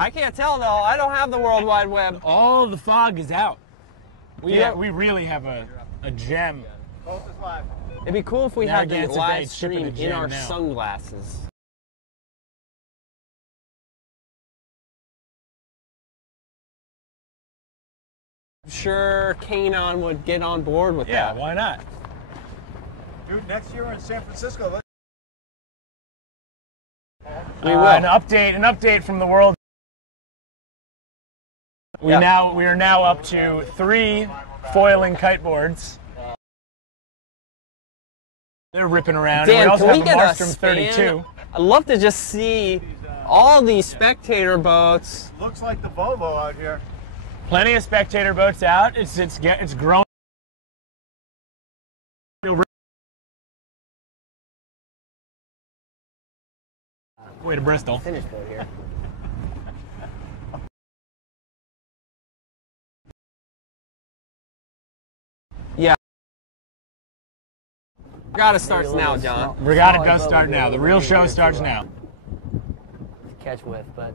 I can't tell though. I don't have the World Wide Web. All the fog is out. We really have a gem. It'd be cool if we had the live stream in our now. sunglasses. I'm sure Kanon would get on board with that. Yeah, why not? Dude, next year we're in San Francisco. We will. An update from the world. We are now up to 3 foiling kiteboards. They're ripping around. Dan, and we also can we have get a a Marstrom span? 32. I'd love to just see all these spectator boats. Looks like the Volvo out here. Plenty of spectator boats out. It's growing. Way to Bristol. Finish boat here. Yeah. Regatta starts now, John. Regatta does start now. The real show starts now. Catch with, but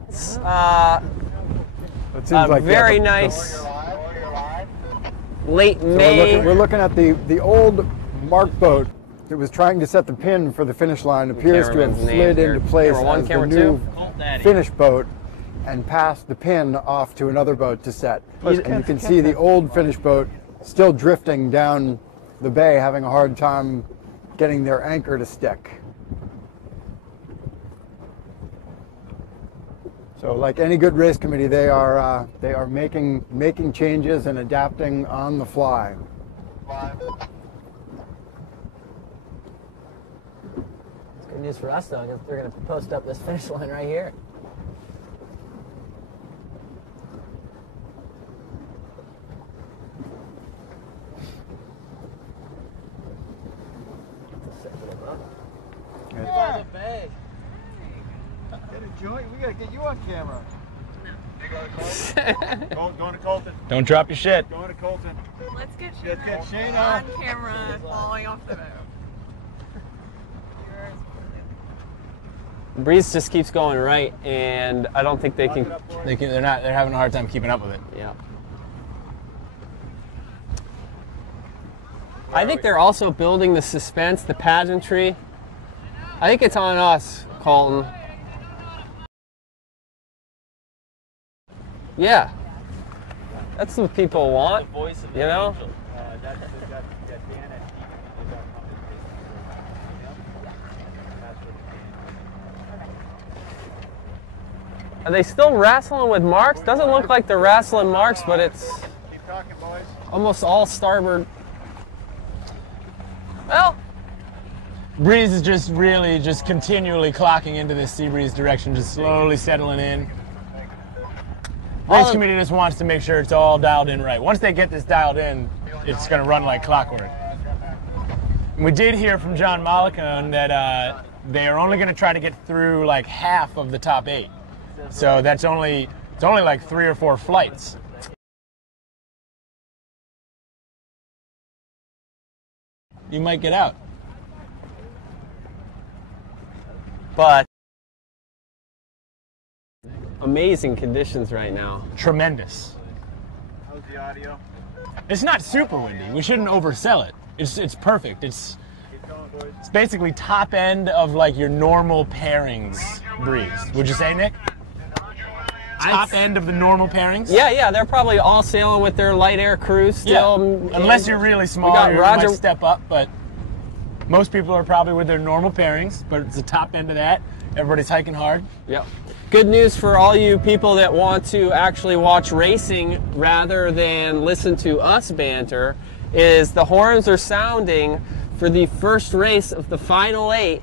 It seems like very nice late May. We're looking at the old Mark boat that was trying to set the pin for the finish line. Appears to have slid into place as the new finish boat and passed the pin off to another boat to set. And you can see the old finish boat still drifting down the bay, having a hard time getting their anchor to stick. So, like any good race committee, they are making changes and adapting on the fly. it's good news for us though, because they're going to post up this finish line right here. We gotta get you on camera. No. Going to Colton. Don't drop your shit. Going to Colton. Let's get Shane on camera falling off the boat. The breeze just keeps going right, and I don't think they can. They're having a hard time keeping up with it. Yeah. I think they're also building the suspense, the pageantry. I think it's on us, Colton. Yeah. That's what people want, you know? Are they still wrestling with marks? Doesn't look like they're wrestling marks, but it's almost all starboard. Well, Breeze is just really continually clocking into this sea breeze direction, just slowly settling in. Race committee just wants to make sure it's all dialed in right. Once they get this dialed in, it's going to run like clockwork. We did hear from John Mollicone that they are only going to try to get through like half of the top 8. So it's only like 3 or 4 flights. You might get out. but amazing conditions right now. Tremendous. How's the audio? It's not super windy. We shouldn't oversell it. It's perfect. It's basically top end of like your normal pairings breeze. Would you say, Nick? Top end of the normal pairings? Yeah, they're probably all sailing with their light air crews still. Yeah. Unless you're really small, you might step up, but most people are probably with their normal pairings, but it's the top end of that. Everybody's hiking hard. Yep. Good news for all you people that want to actually watch racing rather than listen to us banter is the horns are sounding for the first race of the final 8.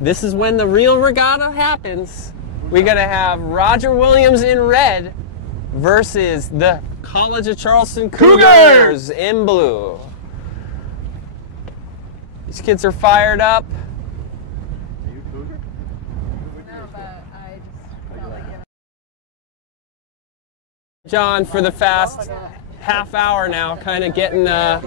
This is when the real regatta happens. We're going to have Roger Williams in red versus the College of Charleston Cougars in blue. These kids are fired up. Are you Cougar? No, but I just felt like it. John for the fast half hour now, kind of getting their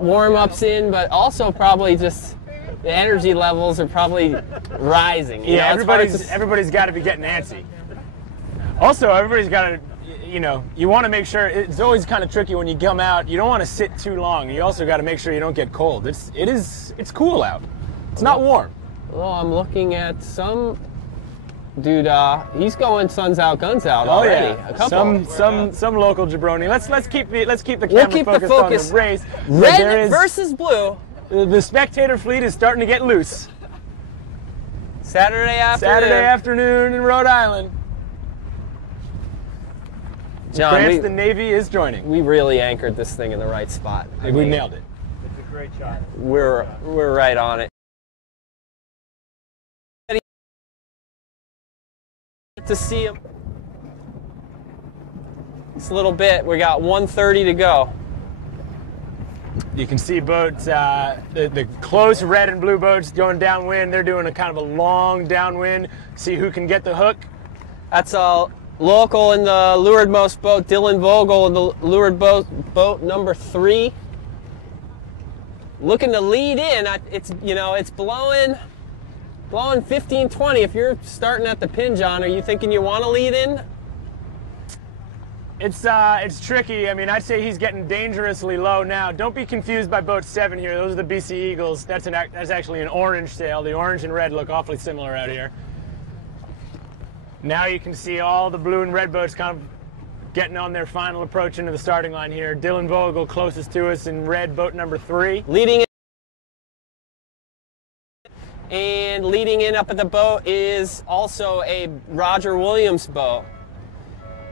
warm-ups in, but also probably just the energy levels are probably rising. You know, everybody's got to be getting antsy. Also, everybody's got to, you want to make sure. It's always kind of tricky when you come out. You don't want to sit too long. You also got to make sure you don't get cold. It's cool out. It's not warm. Well, I'm looking at some dude. He's going suns out, guns out already. Yeah. A couple. Some local jabroni. Let's keep the camera focused on the race. Red versus blue. The spectator fleet is starting to get loose. Saturday afternoon in Rhode Island. John, Cranston Navy is joining. We really anchored this thing in the right spot. We nailed it. It's a great shot. We're right on it. To see him. It's a little bit. We got 1:30 to go. You can see boats, the close red and blue boats going downwind. They're doing a kind of a long downwind. See who can get the hook. That's a local in the leewardmost boat, Dylan Vogel in the leeward boat number 3. Looking to lead in. It's blowing 15, 20. If you're starting at the pin, John, are you thinking you want to lead in? It's tricky. I mean, I'd say he's getting dangerously low now. Don't be confused by boat 7 here. Those are the BC Eagles. That's actually an orange sail. The orange and red look awfully similar out here. Now you can see all the blue and red boats kind of getting on their final approach into the starting line here. Dylan Vogel closest to us in red, boat number 3. Leading in up at the boat is also a Roger Williams boat.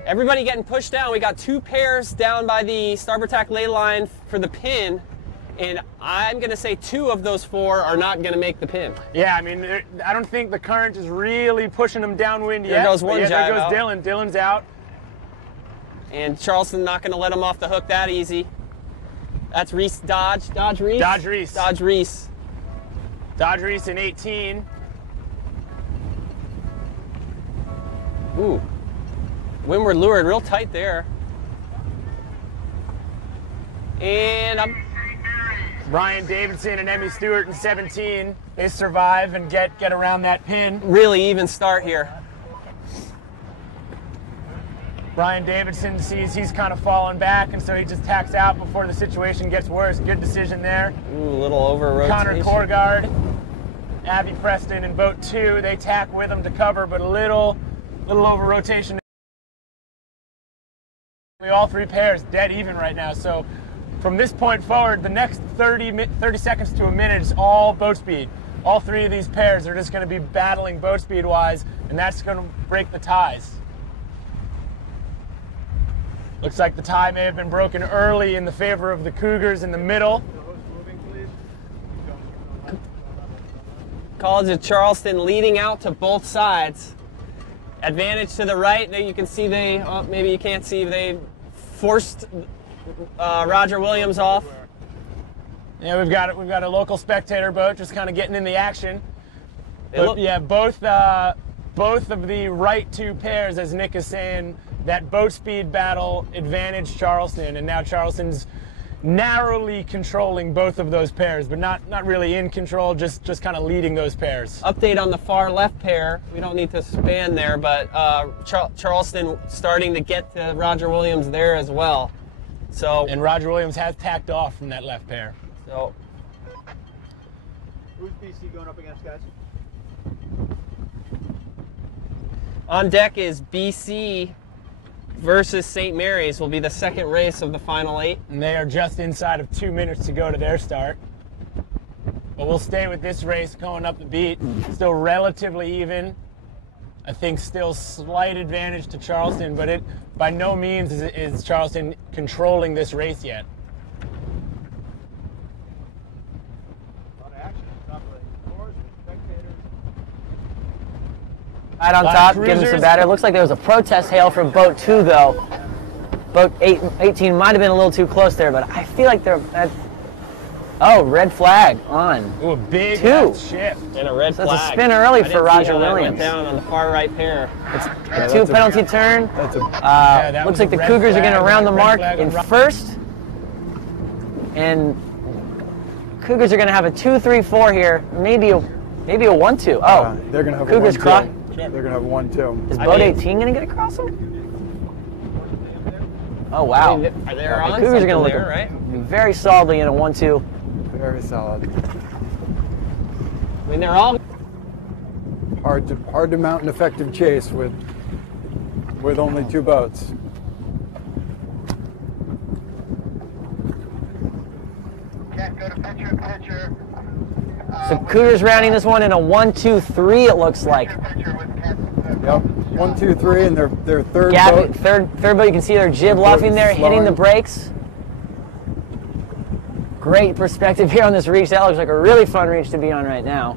Everybody getting pushed down. We got 2 pairs down by the starboard tack ley line for the pin, and I'm going to say 2 of those 4 are not going to make the pin. Yeah, I mean, I don't think the current is really pushing them downwind yet. There goes one jibe there goes out. Dylan. Dylan's out. And Charleston not going to let him off the hook that easy. That's Reese Dodge. Dodge Reese? Dodge Reese. Dodge Reese. Dodge Reese in 18. Ooh. Windward leeward, real tight there. And Brian Davidson and Emmy Stewart in 17. They survive and get around that pin. Really even start here. Brian Davidson sees he's kind of falling back, and so he just tacks out before the situation gets worse. Good decision there. Ooh, a little over rotation. Connor Korgard, Abby Preston in boat 2. They tack with him to cover, but a little over rotation. All 3 pairs dead even right now. So from this point forward, the next 30 seconds to a minute is all boat speed. All 3 of these pairs are just going to be battling boat speed wise, and that's going to break the ties. Looks like the tie may have been broken early in the favor of the Cougars in the middle. College of Charleston leading out to both sides. Advantage to the right. There you can see maybe you can't see, they forced Roger Williams off. Yeah, we've got a local spectator boat just kind of getting in the action. Yeah, both of the right 2 pairs, as Nick is saying, that boat speed battle advantaged Charleston, and now Charleston's narrowly controlling both of those pairs, but not really in control, just kind of leading those pairs. Update on the far left pair. We don't need to span there, but Charleston starting to get to Roger Williams there as well. And Roger Williams has tacked off from that left pair. So who's BC going up against, guys? on deck is BC versus St. Mary's. Will be the second race of the final 8. And they are just inside of 2 minutes to go to their start. But we'll stay with this race going up the beat. Still relatively even. I think still slight advantage to Charleston, but it by no means is Charleston controlling this race yet. A lot of action on top of the doors with spectators. Right on top, giving some batter. Looks like there was a protest hail from boat 2, though. Boat 18 might have been a little too close there, but I feel like they're... Oh, red flag on. Ooh, a big 2 shift. And a red flag. That's a spin early for Roger Williams. Went down on the far right pair. It's a 2 penalty turn. That looks was like a the red Cougars are going to flag, round the red mark flag in on first. And Cougars are going to have a 2-3-4 here, maybe a 1-2. Oh, they're going to have Cougars a 1-2. cross. They're going to have a 1-2. Is boat 18 going to get across them? Oh wow! I mean, they're on the Cougars are going to look there, right? very solidly in a 1-2. Very solid. I mean, they're all Hard to mount an effective chase with only 2 boats. Can't go to picture. So Cougars rounding this one in a 1-2-3. It looks like. Picture with Ken. Yep. 1, 2, 3, and their third Gab, boat. third boat. You can see their jib luffing there, hitting the brakes. Great perspective here on this reach. That looks like a really fun reach to be on right now.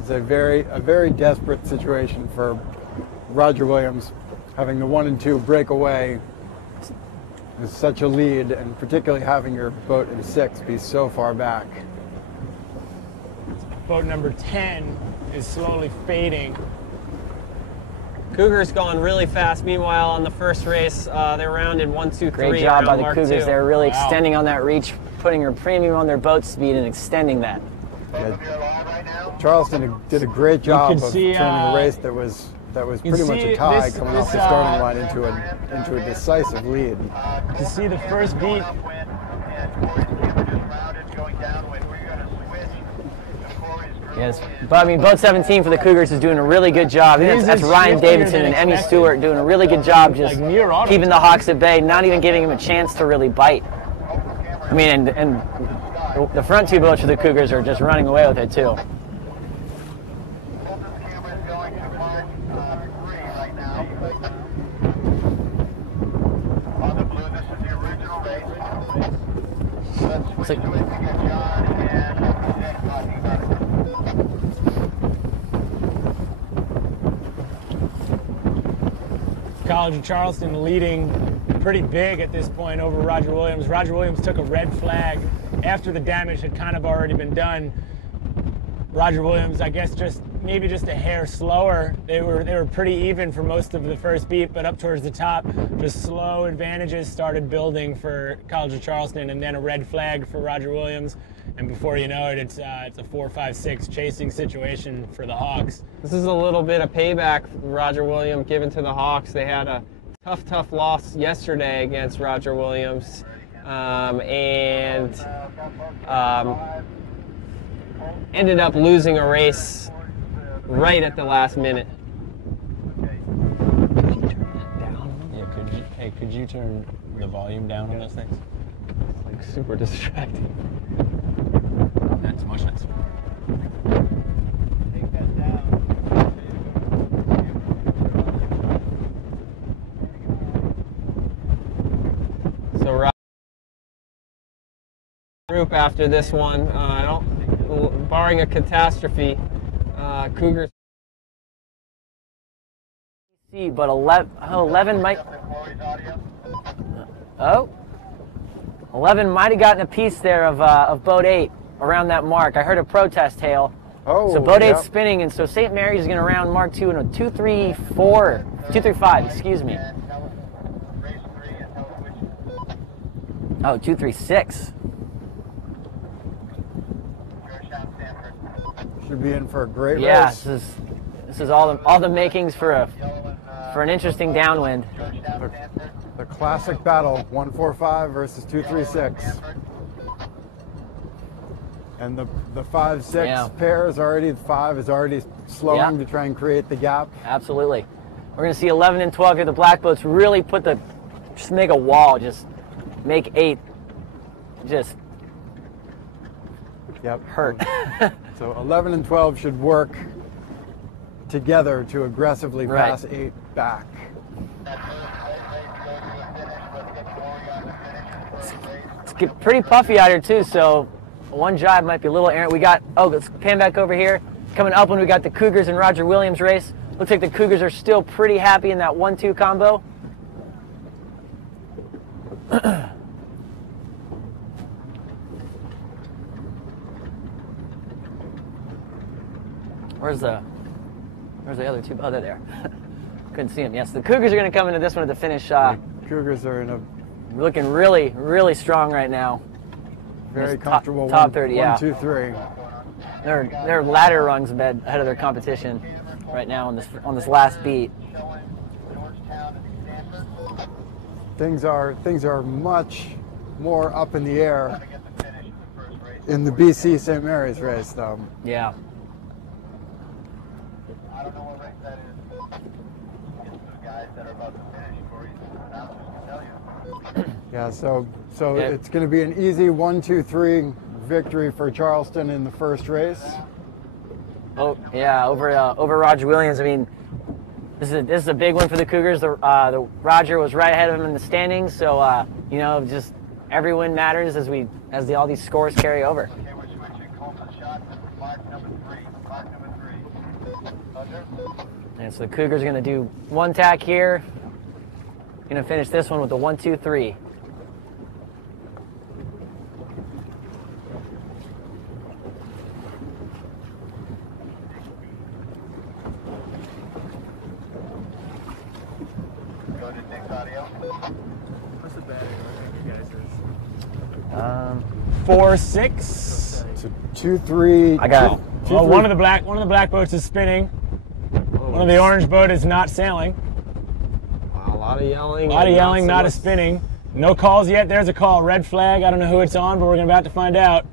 It's a very desperate situation for Roger Williams, having the 1 and 2 break away with such a lead, and particularly having your boat in 6 be so far back. Boat number 10 is slowly fading. Cougars going really fast. Meanwhile, on the first race, they rounded 1, 2, 3. Great job by the Mark Cougars. II. They're really Wow. extending on that reach, putting a premium on their boat speed and extending that. Yeah, Charleston did a great job can of see, turning a race that was pretty much a tie coming off the starting line into a decisive lead. To see the first beat. Yes, but I mean, boat 17 for the Cougars is doing a really good job. I think that's Ryan Davidson and Emmy Stewart doing a really good job just keeping the Hawks at bay, not even giving them a chance to really bite. I mean, and the front 2 boats for the Cougars are just running away with it too. Looks like College of Charleston leading pretty big at this point over Roger Williams. Roger Williams took a red flag after the damage had kind of already been done. Roger Williams, I guess, maybe just a hair slower. They were pretty even for most of the first beat, but up towards the top, just slow advantages started building for College of Charleston, and then a red flag for Roger Williams. And before you know it, it's a 4-5-6 chasing situation for the Hawks. This is a little bit of payback Roger Williams given to the Hawks. They had a tough loss yesterday against Roger Williams, and ended up losing a race right at the last minute. Could you turn that down? Yeah, could you turn the volume down on those things? It's like super distracting. That's much nicer. Take that down. So group after this one, barring a catastrophe, Cougars. see, but 11 might. Oh, 11 might have gotten a piece there of boat 8 around that mark. I heard a protest hail. Oh, so boat yep. 8's spinning, and so St. Mary's is going to round Mark 2 in a 2-3-5, excuse me. Oh, 2-3-6. Should be in for a great Yeah, race. this is all the makings for an interesting downwind. The classic battle, 145 versus 236. And the 5-6 pair is already, the 5 is already slowing to try and create the gap. Absolutely. We're going to see 11 and 12 here. The black boats really just make a wall, just make 8 just hurt. So 11 and 12 should work together to aggressively pass 8 back. It's pretty puffy out here too, so one jibe might be a little errant. Let's pan back over here. Coming up when we got the Cougars and Roger Williams race. Looks like the Cougars are still pretty happy in that 1-2 combo. Where's the other two? Oh, they're there. Couldn't see them. Yes, the Cougars are going to come into this one at the finish. The Cougars are in a looking really, really strong right now. Very comfortable. Top 30, yeah. 1, 2, 3. Their ladder runs ahead of their competition right now on this last beat. Things are much more up in the air in the BC St. Mary's race, though. Yeah. I don't know what race that is. It's the guys that are about to finish before he's tell you. Yeah, so it's going to be an easy 1, 2, 3 victory for Charleston in the first race. Oh yeah, over Roger Williams. I mean, this is a big one for the Cougars. The Roger was right ahead of him in the standings, so you know, just every win matters as all these scores carry over. Okay, we're switching. Colton shot for mark number 3. Mark number 3. Under. And so the Cougars are going to do one tack here. Going to finish this one with a 1, 2, 3. Go to Nick's audio. What's the batting you guys is? 4, 6. 2, 3. I got it. Well, one of the black boats is spinning. One of the orange boat is not sailing. Wow, a lot of yelling. A lot of yelling, not a spinning. No calls yet. There's a call. Red flag. I don't know who it's on, but we're about to find out.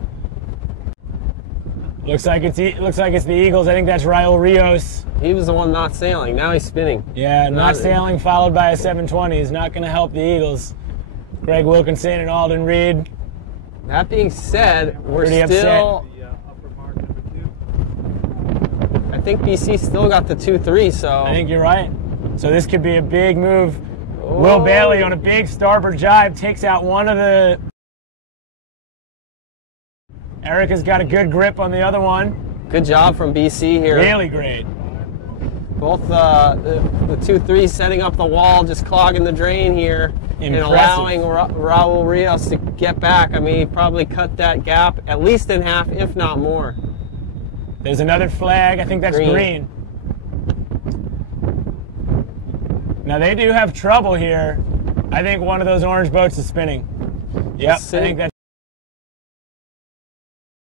Looks like it's the Eagles. I think that's Raul Rios. He was the one not sailing. Now he's spinning. Yeah, not sailing, followed by a 720 is not going to help the Eagles. Greg Wilkinson and Alden Reed. That being said, we're Pretty still. The upper mark number 2. I think BC still got the 2-3. So I think you're right. So this could be a big move. Will Bailey on a big starboard jibe takes out one of the. Erica's got a good grip on the other one. good job from BC here. Really great. Both the 2-3 setting up the wall, just clogging the drain here. Impressive. And allowing Raul Rios to get back. I mean, he probably cut that gap at least in half, if not more. There's another flag. I think that's green. Now they do have trouble here. I think one of those orange boats is spinning. Yep, I think that's.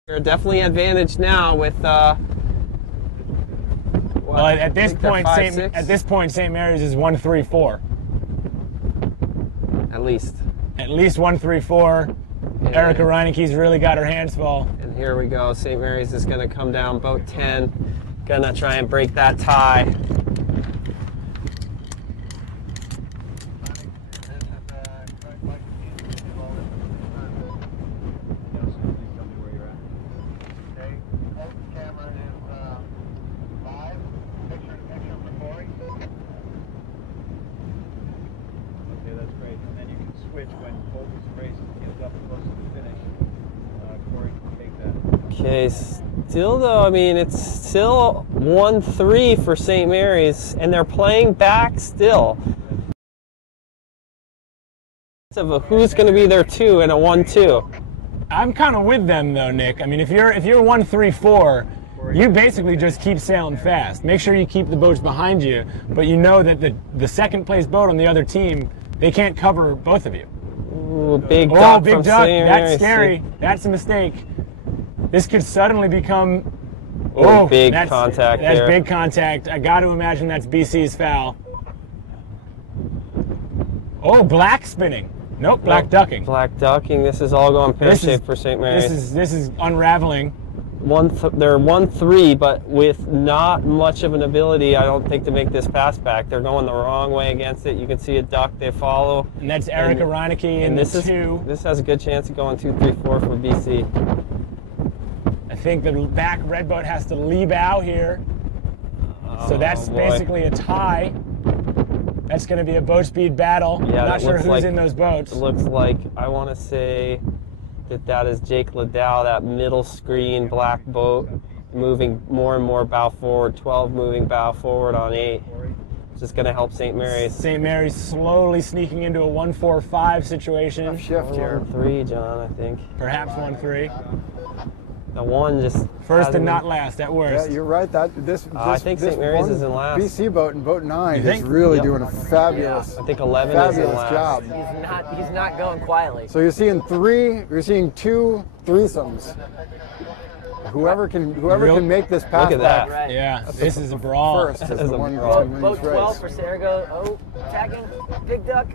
They're definitely advantaged now with. Well, at this point, St. Mary's is 1-3-4. At least. At least 1-3-4. Yeah. Erica Reineke's really got her hands full. And here we go. St. Mary's is going to come down boat 10. Gonna try and break that tie. Okay, still though, I mean, it's still 1-3 for St. Mary's, and they're playing back still. Of who's going to be their 2 and a 1-2. I'm kind of with them though, Nick. I mean, if you're 1-3-4, you basically just keep sailing fast. Make sure you keep the boats behind you, but you know that the second place boat on the other team, they can't cover both of you. Ooh, big duck from duck. St. That's Mary's. scary. That's a mistake. This could suddenly become. Big contact there. That's big contact. I got to imagine that's BC's foul. Oh, black spinning. Nope, black ducking. Black ducking. This is all going pear-shaped for St. Mary's. This is unraveling. They're 1-3, but with not much of an ability, I don't think, to make this pass back. They're going the wrong way against it. You can see a duck they follow. And that's Erica Reineke in the 2. This has a good chance of going 2-3-4 for BC. I think the back red boat has to leave out here. So that's basically a tie. That's going to be a boat speed battle. Yeah, I'm not sure who's in those boats. It looks like, I want to say that is Jake Liddell, that middle screen black boat, moving more and more bow forward, 12 moving bow forward on 8. It's just going to help St. Mary's. St. Mary's slowly sneaking into a 1-4-5 situation. Shift here. 1-3, John, I think. Perhaps 1-3. The one just first and not last at worst. Yeah, you're right. I think St. Mary's is in last. BC boat and boat 9 is think? really doing a fabulous. I think 11 is in last. Job. He's not going quietly. So you're seeing two threesomes. Whoever can make this pass Look at that. back Right. Yeah, this is a brawl. first is That the is a one brawl. to win Boat this 12 race. for Sargo. Oh, attacking. Big duck.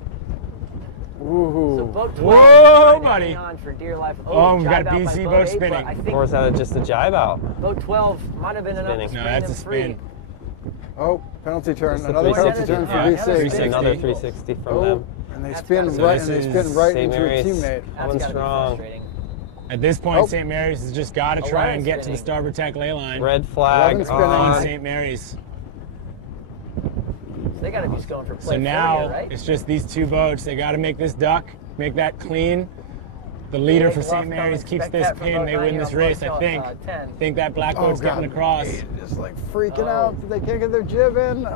Ooh. So boat 12 Whoa, trying to buddy. hang on for dear life. Oh, we've got jibe out by BC boat boat 8, spinning. but I think Or is that just a jibe out? boat 12 might have been enough to Spinning. No, spin that's him a spin. free. Oh, penalty turn. It's the Another penalty 360. turn for Yeah, BC. 360. Another 360 from Oh, them. and they That's spin gotta be- right, So and they this spin is right St. into a Mary's. teammate. That's Coming gotta be strong. frustrating. At this point, Oh. St. Mary's has just got to try and get to the spinning. starboard tack ley line. Red flag 11 spinning. on on. St. Mary's. So they got to be just going for play So now here, right? it's just these two boats. They got to make this duck, make that clean. The leader for St. Mary's keeps this pin. They win this race, I think. I think that black boat's getting across. They're just like freaking out. They can't get their jib in.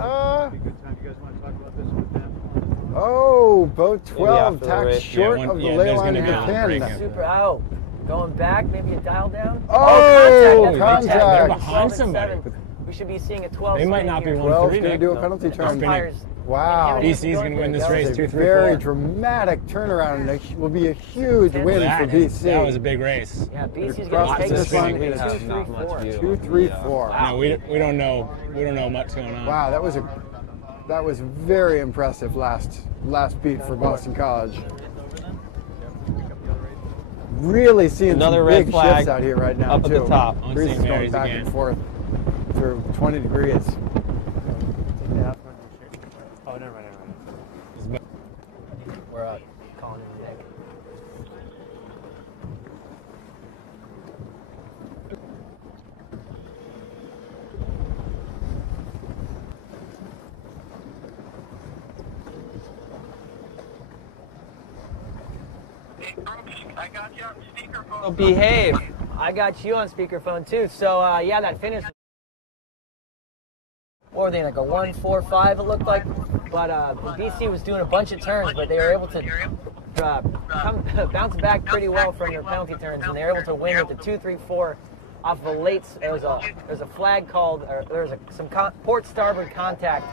Oh, boat 12 after the tacked race. short Yeah, of the yeah, ley there's line gonna of be the a break pin. up. Super out. Going back, maybe a dial down. Oh, That's contact. They're contact. behind somebody. 12 and 7. We should be seeing a 12. They might spinning not be here. 1-3. 12's going to Nick. do a penalty turn. Umpires Wow. inhibiting BC's going to win this going race It's a 2-3-4. very dramatic turnaround, and it will be a huge win for BC. That was a big race. Yeah, BC's Across going to take the this finish one. line, we have not much 2-3-4. view. 2, 3, 4. No, we don't know. We don't know much going on. Wow, that was very impressive last beat for Boston College. Really seeing Another some red big flag shifts out here right now up at too. the top. On Breeze St. is going Mary's back again. and forth through 20 degrees. We're calling him Nick. I got you on speakerphone. Oh, behave. I got you on speakerphone too. So yeah, that finish. What were they, like a 1-4-5? It looked like. But BC was doing a bunch of turns, but they were able to bounce back pretty well from their penalty turns, and they were able to win with the 2-3-4 off of a late. There's a flag called, or there's some port starboard contact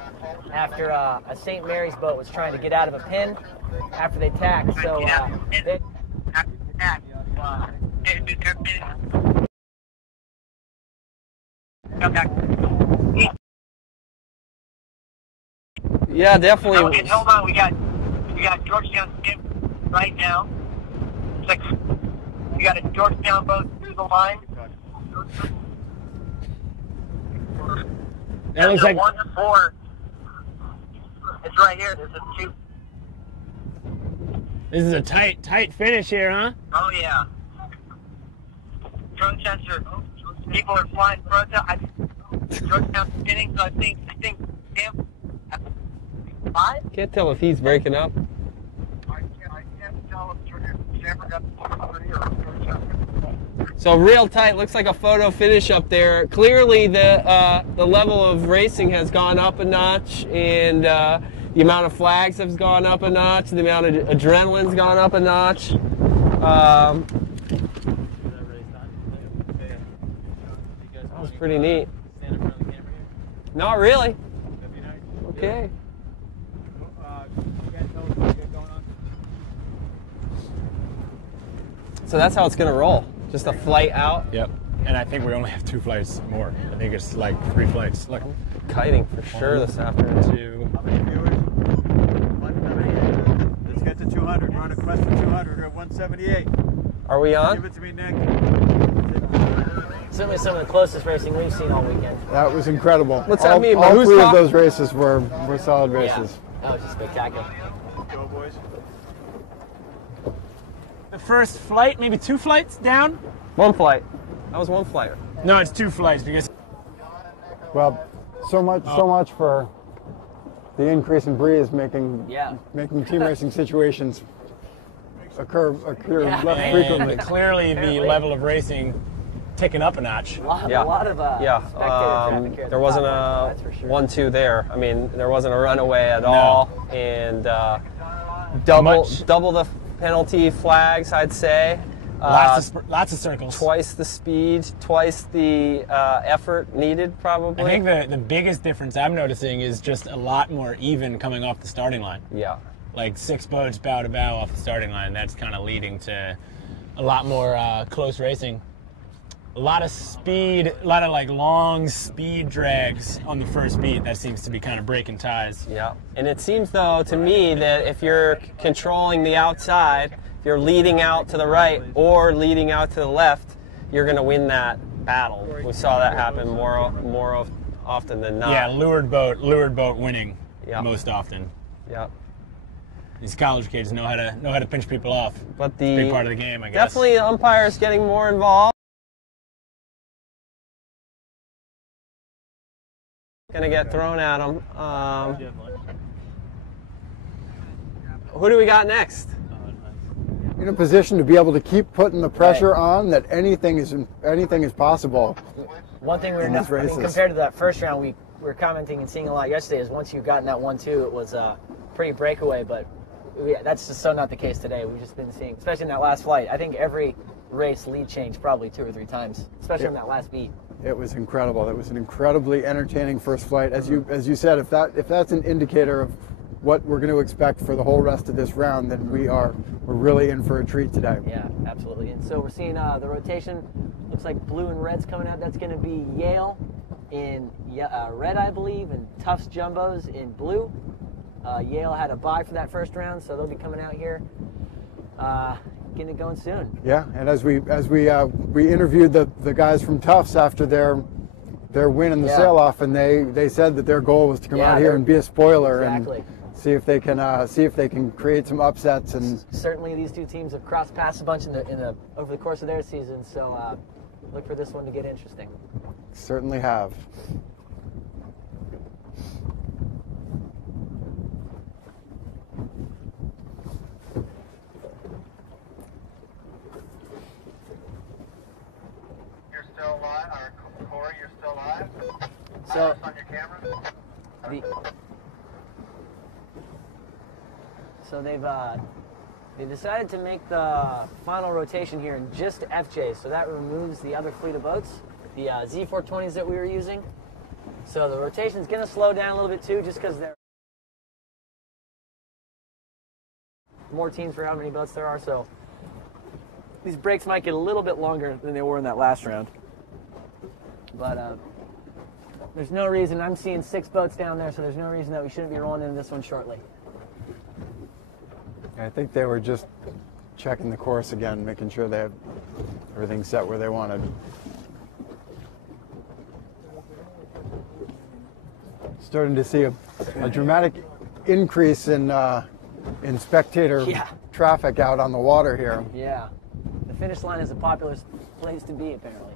after a St. Mary's boat was trying to get out of a pin after they tacked. So they, Yeah, definitely. Okay, hold on. We got Georgetown skip right now. It's like we got a Georgetown boat through the line. That looks like 1-4. It's right here. There's a 2. this is a tight finish here, huh? Oh yeah. Protester. People are flying protest. Georgetown spinning. So I think Sam. 5. Can't tell if he's breaking up. I can't tell if Sam got So real tight. Looks like a photo finish up there. Clearly, the level of racing has gone up a notch, and the amount of flags has gone up a notch. The amount of adrenaline's gone up a notch. That was pretty neat. Not really. Okay. So that's how it's going to roll. Just a flight out. Yep. And I think we only have 2 flights more. I think it's like 3 flights. Look. Kiting for sure this afternoon. 2. How many viewers? Let's get to 200. We're on a quest for 200. We're at 178. Are we Give on? it to me, Nick. certainly some of the closest racing we've seen all weekend. That was incredible. What's that mean? All Who's three of talking? those races were solid races. That was just spectacular. Go, boys. The first flight, maybe 2 flights down? One flight. That was one flight. No, it's 2 flights because Well, so much for the increase in breeze making team racing situations occur less frequently. clearly the level of racing ticking up a notch. A lot of spectator traffic here at There the wasn't top, a that's for sure. 1-2 there. I mean, there wasn't a runaway at all, and double the penalty flags, I'd say. Lots of circles. Twice the speed, twice the effort needed, probably. I think the biggest difference I'm noticing is just a lot more even coming off the starting line. Yeah. Like 6 boats bow to bow off the starting line. That's kind of leading to a lot more close racing. A lot of speed, a lot of like long speed drags on the first beat. That seems to be kind of breaking ties. Yeah. And it seems, though, to me that if you're controlling the outside, if you're leading out to the right or leading out to the left, you're going to win that battle. We saw that happen more often than not. Yeah, lured boat winning most often. Yeah. These college kids know how to pinch people off. But it's a big part of the game, I guess. Definitely the umpires getting more involved. Going to get thrown at them. Who do we got next? In a position to be able to keep putting the pressure on that anything is possible. One thing we were compared to that first round, we were commenting and seeing a lot yesterday is once you've gotten that 1-2, it was pretty breakaway, but that's just so not the case today. We've just been seeing, especially in that last flight, I think every race lead changed probably 2 or 3 times, especially on that last beat. It was incredible. It was an incredibly entertaining first flight. As you said, if that's an indicator of what we're going to expect for the whole rest of this round, then we're really in for a treat today. Yeah, absolutely. And so we're seeing the rotation. Looks like blue and red's coming out. That's going to be Yale in red, I believe, and Tufts Jumbos in blue. Yale had a bye for that first round, so they'll be coming out here. Getting it going soon. Yeah, and as we interviewed the guys from Tufts after their win in the sail-off, and they said that their goal was to come out here and be a spoiler and see if they can create some upsets. And certainly these two teams have crossed paths a bunch over the course of their season, so look for this one to get interesting. Certainly have. So, they decided to make the final rotation here in just FJs, so that removes the other fleet of boats, the Z420s that we were using. So the rotation is going to slow down a little bit too, just because there are more teams for how many boats there are. So these breaks might get a little bit longer than they were in that last round. But there's no reason. I'm seeing 6 boats down there, so there's no reason that we shouldn't be rolling into this one shortly. I think they were just checking the course again, making sure they had everything set where they wanted. Starting to see a dramatic increase in spectator traffic out on the water here. Yeah, the finish line is a popular place to be, apparently.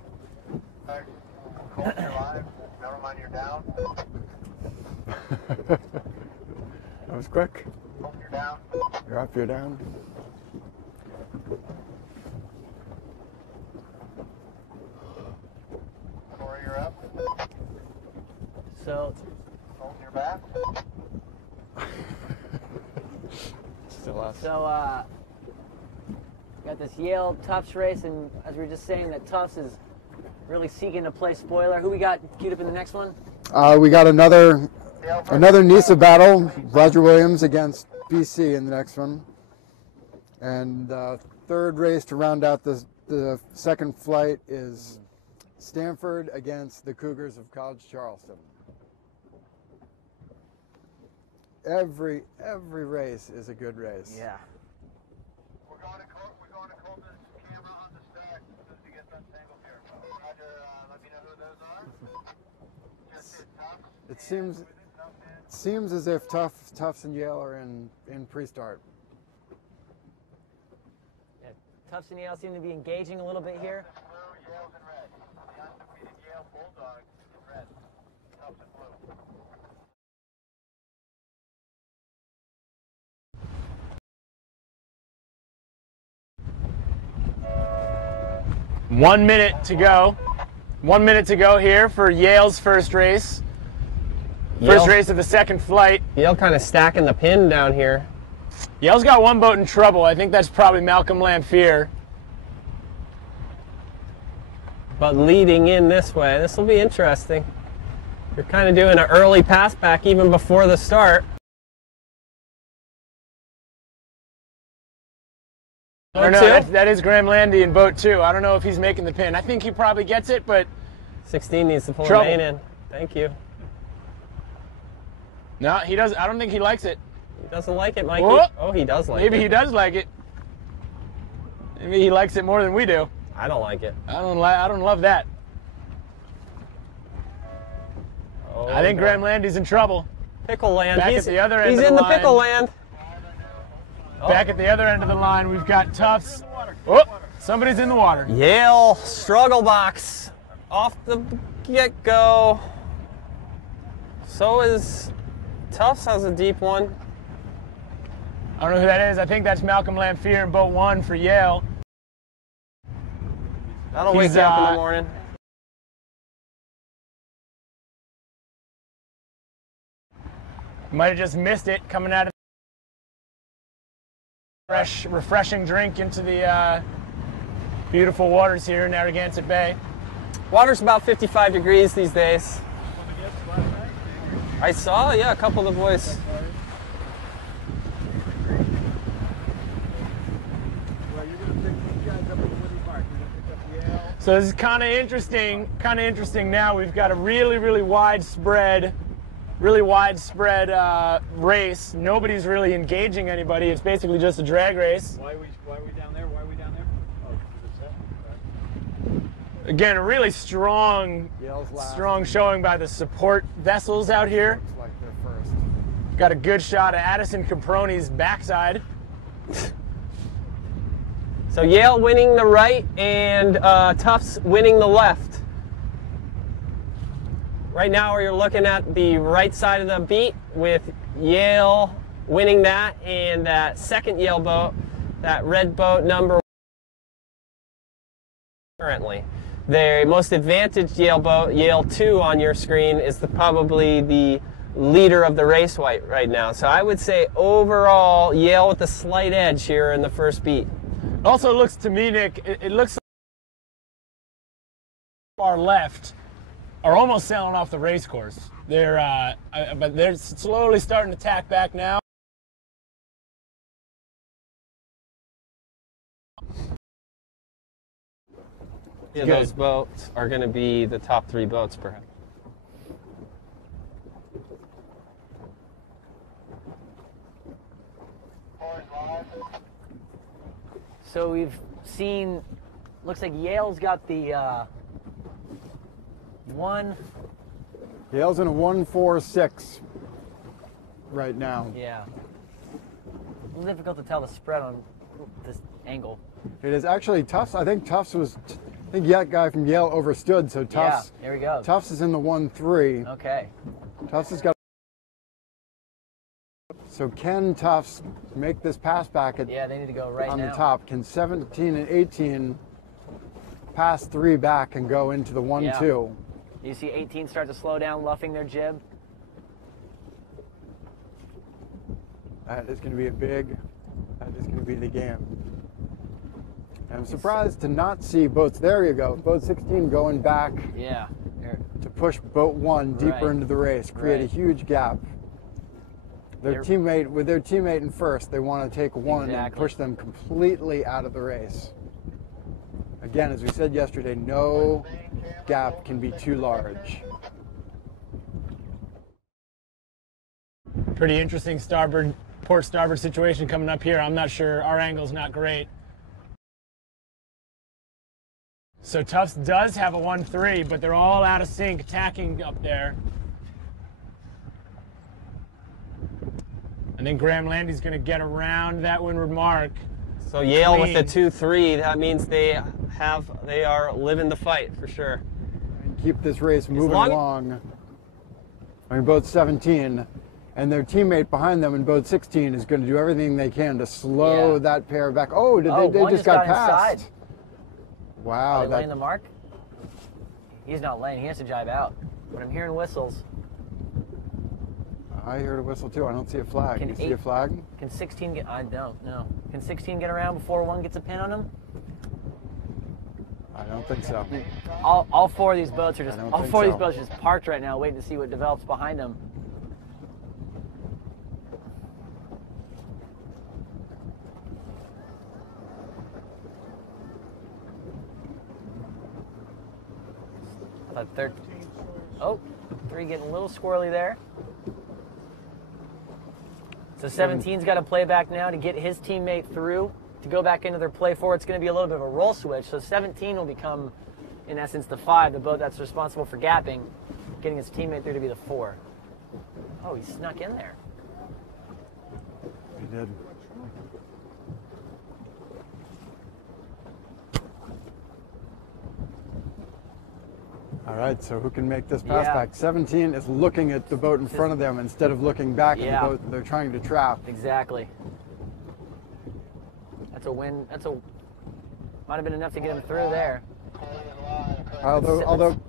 Colt, you're live. Never mind, you're down. That was quick. Colt, you're down. You're up, you're down. Corey, you're up. So, Colt, you're back. Still us. So, got this Yale Tufts race, and as we were just saying, that Tufts is really seeking to play spoiler. Who we got queued up in the next one? We got another NISA battle. Roger Williams against BC in the next one. And third race to round out the second flight is Stanford against the Cougars of College Charleston. Every race is a good race. Yeah. We're going to Colton's camera on the stack as soon as he gets untangled here. Roger, let me know who those are. Just hit Tufts. It seems as if Tufts and Yale are in pre-start. Yeah, Tufts and Yale seem to be engaging a little bit here. Blue, Yale's in red. The undefeated Yale Bulldogs in red. Tufts in blue. 1 minute to go. 1 minute to go here for Yale's first race. First race of the second flight. Yale kind of stacking the pin down here. Yale's got one boat in trouble. I think that's probably Malcolm Lamphere. but leading in this way. This will be interesting. You're kind of doing an early pass back even before the start. I don't know, that is Graham Landy in boat 2. I don't know if he's making the pin. I think he probably gets it, but 16 needs to pull the main in. Thank you. No, he does. I don't think he likes it. He doesn't like it, Mikey. Whoa. Oh, he does like it. Maybe he does like it. Maybe he likes it more than we do. I don't like it. I don't love that. Oh, I think Graham Landy's in trouble. Pickle land. Back at the other end he's of the in the line. pickle land. Back at the other end of the line, we've got Tufts. Oh, somebody's in the water. Yale struggle box off the get-go. So is Tufts has a deep one. I don't know who that is. I think that's Malcolm Lamphere in boat 1 for Yale. That'll wake you up in the morning. Might have just missed it coming out of refreshing drink into the beautiful waters here in Narragansett Bay. Water's about 55 degrees these days. I saw, yeah, a couple of the boys. So this is kind of interesting. Now we've got a really widespread race. Nobody's really engaging anybody. It's basically just a drag race. Why are we down there? Why are we down there? Oh, okay. Again, a really strong showing by the support vessels out here. Looks like they're first. Got a good shot of Addison Camproni's backside. So Yale winning the right and Tufts winning the left. Right now you're looking at the right side of the beat with Yale winning that, and that second Yale boat, that red boat number currently. The most advantaged Yale boat, Yale 2 on your screen, is probably the leader of the race right now. So I would say overall Yale with a slight edge here in the first beat. Also looks to me, Nick, it looks like our left are almost sailing off the race course. But they're slowly starting to tack back now. Yeah, those boats are going to be the top 3 boats, perhaps. So we've seen, looks like Yale's got the one. Yale's in a 1-4-6 right now. Yeah. A little difficult to tell the spread on this angle. It is actually Tufts. I think Tufts was, I think that guy from Yale overstood, so Tufts. Yeah, there we go. Tufts is in the 1-3. Okay. Tufts has got. So can Tufts make this pass back at, yeah, they need to go right on now. the top? Can 17 and 18 pass 3 back and go into the 1-2? Yeah. You see 18 start to slow down, luffing their jib. That is going to be that is going to be the game. I'm surprised to not see boats, there you go, boat 16 going back to push boat 1 deeper into the race, create a huge gap. With their teammate in first, they want to take 1 and push them completely out of the race. Again, as we said yesterday, no gap can be too large. Pretty interesting port starboard situation coming up here. I'm not sure, our angle's not great. So Tufts does have a 1-3, but they're all out of sync, tacking up there. And then Graham Landy's going to get around that windward mark. So Yale with the 2-3, that means they are living the fight for sure. And keep this race moving along. I mean, boat 17 and their teammate behind them in boat 16 is going to do everything they can to slow that pair back. Oh, they just got passed. Inside. Wow. Are they laying the mark? He's not laying. He has to jibe out. But I'm hearing whistles. I heard a whistle too. I don't see a flag. You see a flag? Can 16 get? I don't know. Can 16 get around before 1 gets a pin on him? I don't think so. All four of these boats are just I don't all think four of so. these boats are just parked right now, waiting to see what develops behind them. About 13. Oh, 3 getting a little squirrely there. So 17's got to play back now to get his teammate through to go back into their play 4. It's going to be a little bit of a roll switch. So 17 will become, in essence, the 5, the boat that's responsible for gapping, getting his teammate through to be the 4. Oh, he snuck in there. He did. All right, so who can make this pass back? 17 is looking at the boat in front of them instead of looking back at the boat they're trying to trap. Exactly. That's a win. Might have been enough to get him through there. Although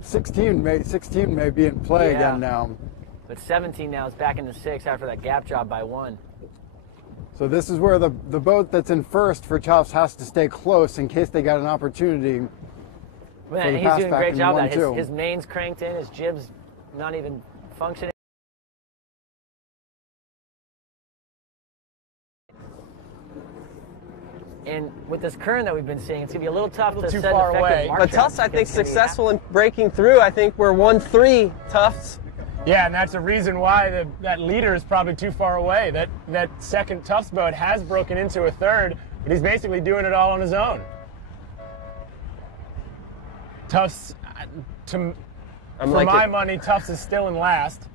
16 may be in play again now. But 17 now is back in the 6 after that gap job by 1. So this is where the boat that's in first for Tufts has to stay close in case they got an opportunity. And he's doing a great job of that. His main's cranked in, his jib's not even functioning. And with this current that we've been seeing, it's going to be a little tough to set an effective mark. But Tufts, I think, successful in breaking through. I think we're 1-3 Tufts. Yeah, and that's the reason why that leader is probably too far away. That second Tufts boat has broken into a third, but he's basically doing it all on his own. Tufts, for my money, Tufts is still in last.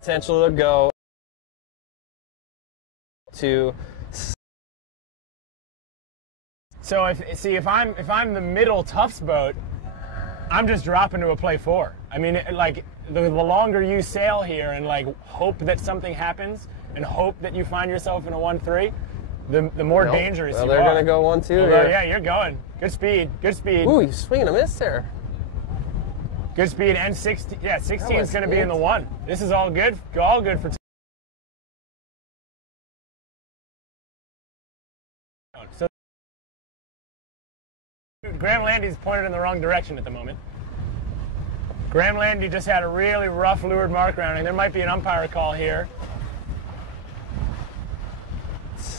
Potential to go to. So if I'm the middle Tufts boat, I'm just dropping to a play 4. I mean, like the longer you sail here and like hope that something happens and hope that you find yourself in a 1-3, the more dangerous you are. They're gonna go 1-2. Yeah, you're going. Good speed. Good speed. Ooh, you're swinging a miss there. Good speed and 16. Yeah, 16 is going to be in the 1. This is all good. All good for. So Graham Landy's pointed in the wrong direction at the moment. Graham Landy just had a really rough leeward mark rounding. There might be an umpire call here.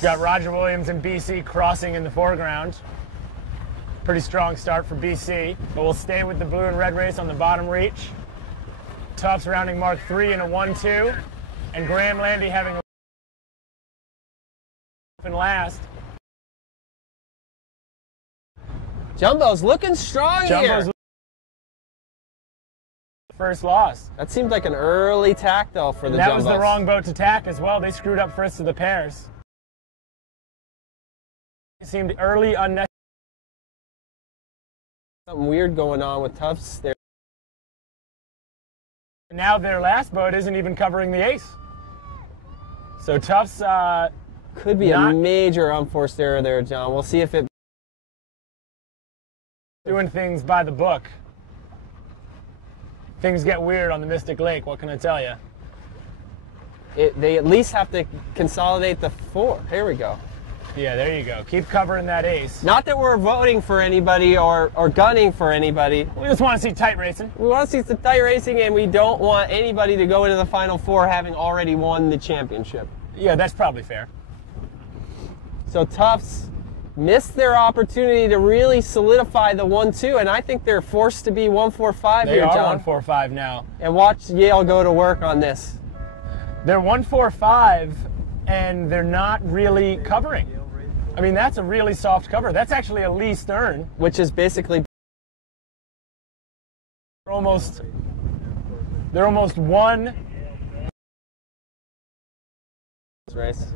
Got Roger Williams and BC crossing in the foreground. Pretty strong start for BC, but we'll stay with the blue and red race on the bottom reach. Tufts rounding mark 3 in a 1-2, and Graham Landy having a in last. Jumbo's looking strong here. First loss. That seemed like an early tack though for the Jumbos. That was the wrong boat to tack as well. They screwed up first of the pairs. It seemed early, unnecessary. Something weird going on with Tufts there. Now their last boat isn't even covering the ace. So Tufts could be a major unforced error there, John. We'll see if it. Doing things by the book. Things get weird on the Mystic Lake. What can I tell you? They at least have to consolidate the 4. Here we go. Yeah, there you go. Keep covering that ace. Not that we're voting for anybody or gunning for anybody. We just want to see tight racing. We want to see some tight racing, and we don't want anybody to go into the Final 4 having already won the championship. Yeah, that's probably fair. So Tufts missed their opportunity to really solidify the 1-2, and I think they're forced to be 1-4-5 here, John. They are 1-4-5 now. And watch Yale go to work on this. They're 1-4-5, and they're not really covering. I mean, that's a really soft cover. That's actually a lee stern. Which is basically... They're almost one... race.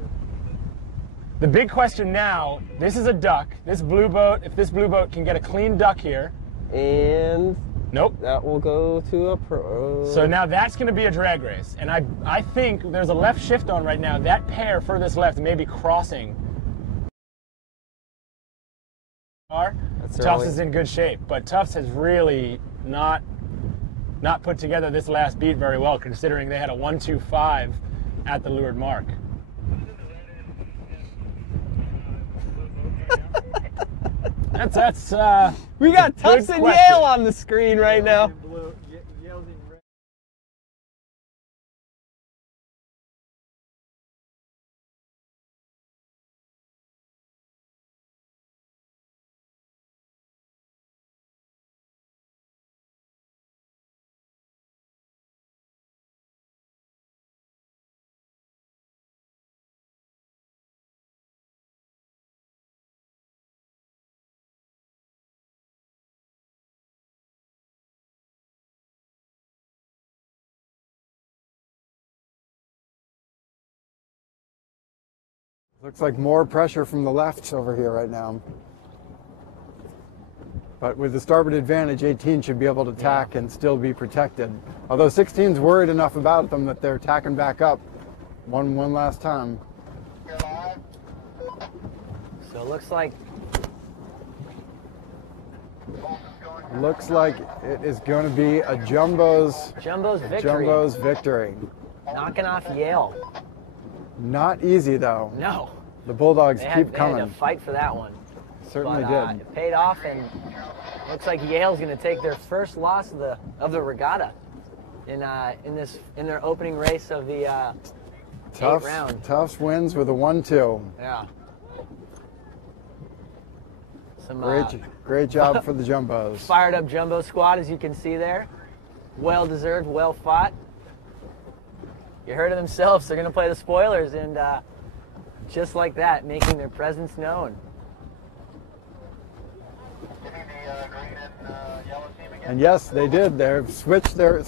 The big question now, this is a duck. This blue boat, if this blue boat can get a clean duck here. And... Nope. That will go to a pro. So now that's going to be a drag race. And I think there's a left shift on right now. That pair furthest left may be crossing. Tufts is in good shape, but Tufts has really not put together this last beat very well, considering they had a 1-2-5 at the leeward mark. That's We got Tufts and question. Yale on the screen right now. Looks like more pressure from the left over here right now. But with the starboard advantage, 18 should be able to tack and still be protected. Although 16's worried enough about them that they're tacking back up one last time. So it looks like it is going to be a Jumbo's victory. Knocking off Yale. Not easy though. No. The Bulldogs keep They coming. had to fight for that one. Certainly But, did. It paid off, and looks like Yale's going to take their first loss of the regatta in their opening race of the 8th round. Tufts wins with a 1-2. Yeah. Some Great job for the Jumbos. fired up Jumbo squad, as you can see there. Well deserved, well fought. You heard it themselves. They're going to play the spoilers, and just like that, making their presence known. And yes, they did. They've switched their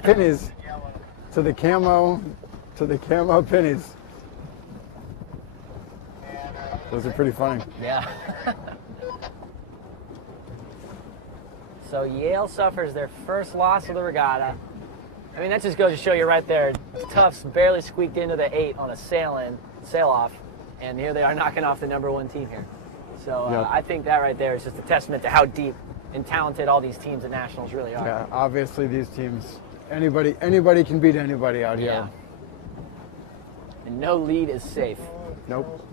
pennies to the camo pennies. Those are pretty funny. Yeah. So Yale suffers their first loss of the regatta. I mean, that just goes to show you right there. Tufts barely squeaked into the 8 on a sail-off, and here they are knocking off the #1 team here. So Yep. I think that right there is just a testament to how deep and talented all these teams at nationals really are. Yeah, obviously these teams, anybody can beat anybody out here. Yeah. And no lead is safe. Nope.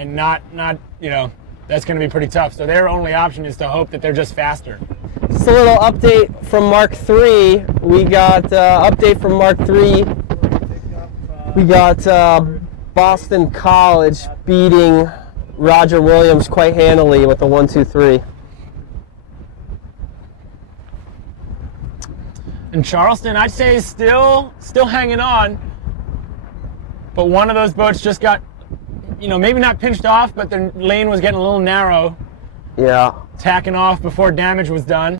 and not that's going to be pretty tough. So their only option is to hope that they're just faster. Just a little update from Mark III. We got update from Mark III. We got Boston College beating Roger Williams quite handily with a 1-2-3. And Charleston, I'd say, is still hanging on. But one of those boats just got, maybe not pinched off, but their lane was getting a little narrow. Yeah. Tacking off before damage was done.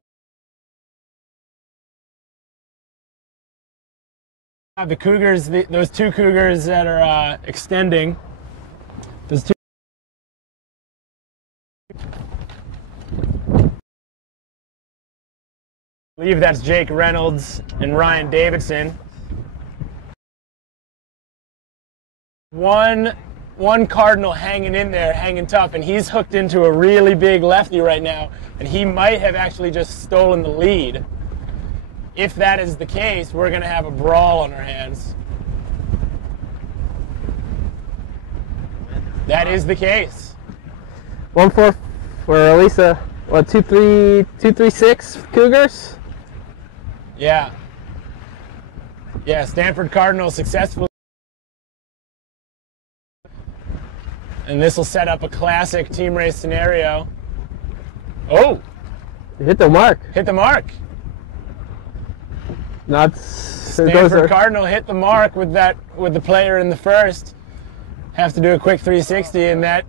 The Cougars, those two Cougars that are extending. Those two. I believe that's Jake Reynolds and Ryan Davidson. One Cardinal hanging in there, hanging tough, and he's hooked into a really big lefty right now, and he might have actually just stolen the lead. If that is the case, we're going to have a brawl on our hands. That is the case. 1-4 for Elisa. What, 2-3-6 Cougars? Yeah. Yeah, Stanford Cardinals successfully. And this will set up a classic team race scenario. Oh! You hit the mark. Hit the mark. Stanford Cardinal hit the mark with the player in the first. Have to do a quick 360, and that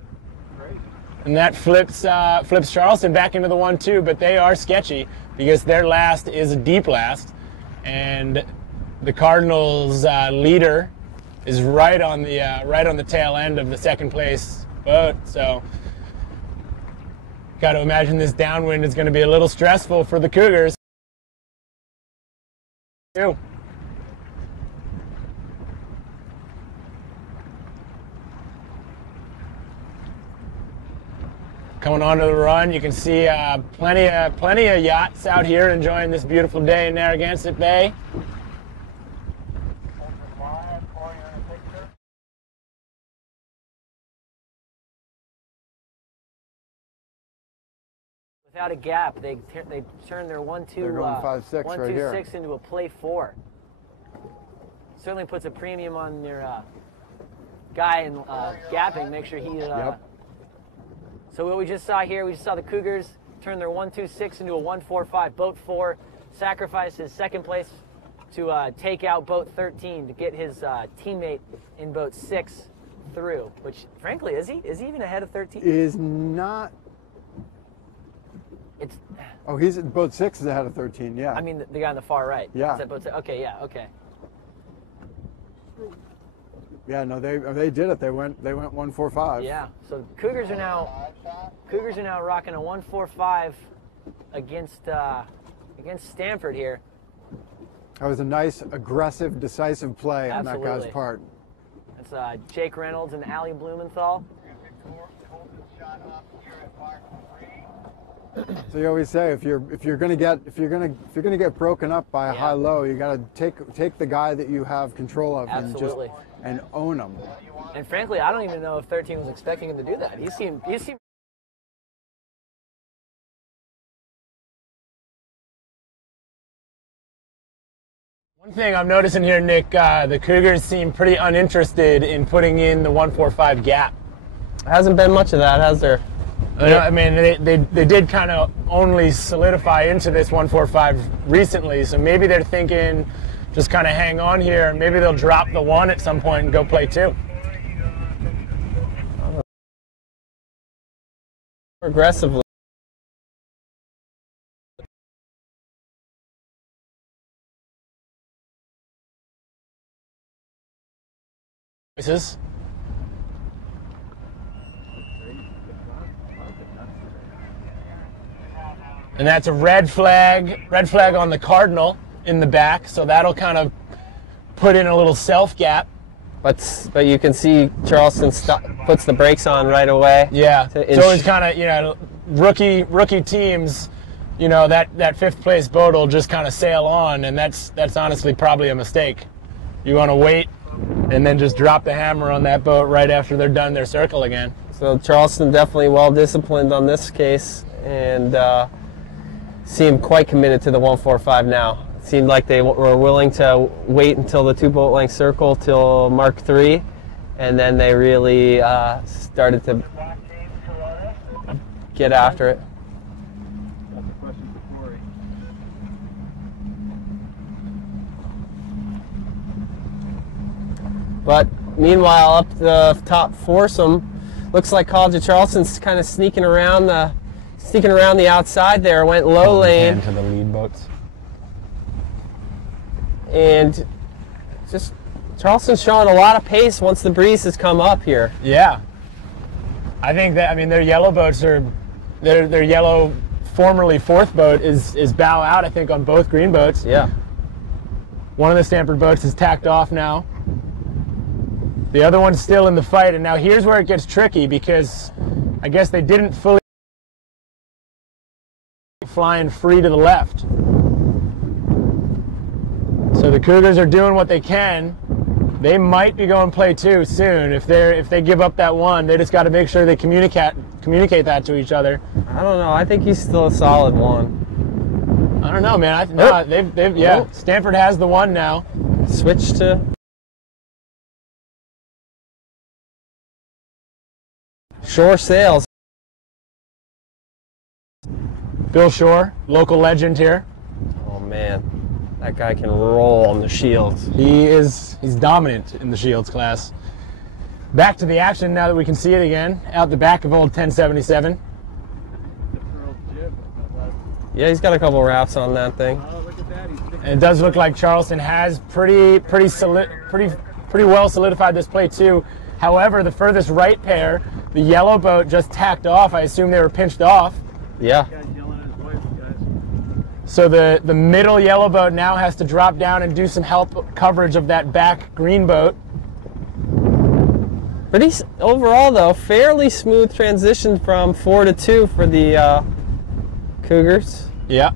flips Charleston back into the 1-2. But they are sketchy because their last is a deep last, and the Cardinals' leader is right on the tail end of the second place boat. So, got to imagine this downwind is going to be a little stressful for the Cougars. Too. coming onto the run. You can see plenty of yachts out here enjoying this beautiful day in Narragansett Bay. Without a gap, they turn their 1-2-6 into a play 4. Certainly puts a premium on their guy in gapping. Make sure he. So what we just saw here, we just saw the Cougars turn their 1-2-6 into a 1-4-5. Boat 4 sacrificed his second place to take out boat 13 to get his teammate in boat 6 through. Which, frankly, is he even ahead of 13? Is not. It's. Oh, he's at boat 6 is ahead of 13. Yeah. I mean, the guy on the far right. Yeah. It's at boat 6. Okay. Yeah. Okay. Yeah. No, they did it. They went 1-4-5. Yeah. So Cougars are now rocking a 1-4-5 against Stanford here. That was a nice, aggressive, decisive play on that guy's part. That's Jake Reynolds and Allie Blumenthal. So you always say if you're gonna get broken up by a high low, you gotta take the guy that you have control of and own him. And frankly, I don't even know if 13 was expecting him to do that. He seemed. One thing I'm noticing here, Nick, the Cougars seem pretty uninterested in putting in the 1-4-5 gap. Hasn't been much of that, has there? I mean, they did kind of only solidify into this 1-4-5 recently, so maybe they're thinking just kind of hang on here, and maybe they'll drop the 1 at some point and go play 2. Aggressively. And that's a red flag on the Cardinal in the back, so that'll kind of put in a little self gap. But you can see Charleston puts the brakes on right away. Yeah, so it's kind of, rookie teams, that fifth place boat will just kind of sail on, and that's honestly probably a mistake. You want to wait and then just drop the hammer on that boat right after they're done their circle again. So Charleston definitely well disciplined on this case, and seemed quite committed to the 1-4-5 now. It seemed like they were willing to wait until the 2 boat length circle till Mark 3, and then they really started to get after it. But meanwhile, up the top foursome, looks like College of Charleston's kind of sneaking around the outside there. Went low lane to the lead boats, and just Charleston's showing a lot of pace once the breeze has come up here. Yeah, I think that their yellow boats are their yellow formerly 4th boat is bow out. I think on both green boats. Yeah. One of the Stanford boats is tacked off now. The other one's still in the fight, and now here's where it gets tricky because I guess they didn't fully flying free to the left. So the Cougars are doing what they can. They might be going play 2 soon. If they give up that 1, they just got to make sure they communicate that to each other. I don't know. I think he's still a solid 1. I don't know, man. Stanford has the 1 now. Switch to Shore sails. Bill Shore, local legend here. Oh man, that guy can roll on the shields. He's dominant in the shields class. Back to the action now that we can see it again. Out the back of old 1077. Yeah, he's got a couple wraps on that thing. Oh, look at that. And it does look like Charleston has pretty well solidified this play too. However, the furthest right pair, the yellow boat, just tacked off. I assume they were pinched off. Yeah. So the middle yellow boat now has to drop down and do some help coverage of that back green boat. Pretty overall though, fairly smooth transition from 4 to 2 for the Cougars. Yeah.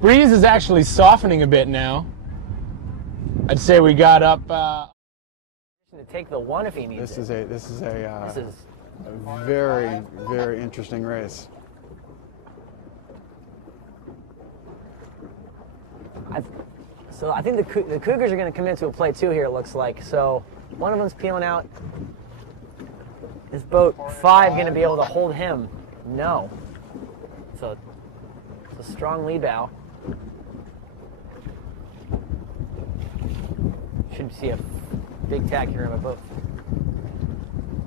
Breeze is actually softening a bit now. I'd say we got up. To take the one if he needs this it. This is a very, very interesting race. So I think the Cougars are going to come into a play too here, it looks like. So one of them's peeling out. Is boat 5 going to be able to hold him? No. So it's a strong lead bow. Should see a big tack here on my boat.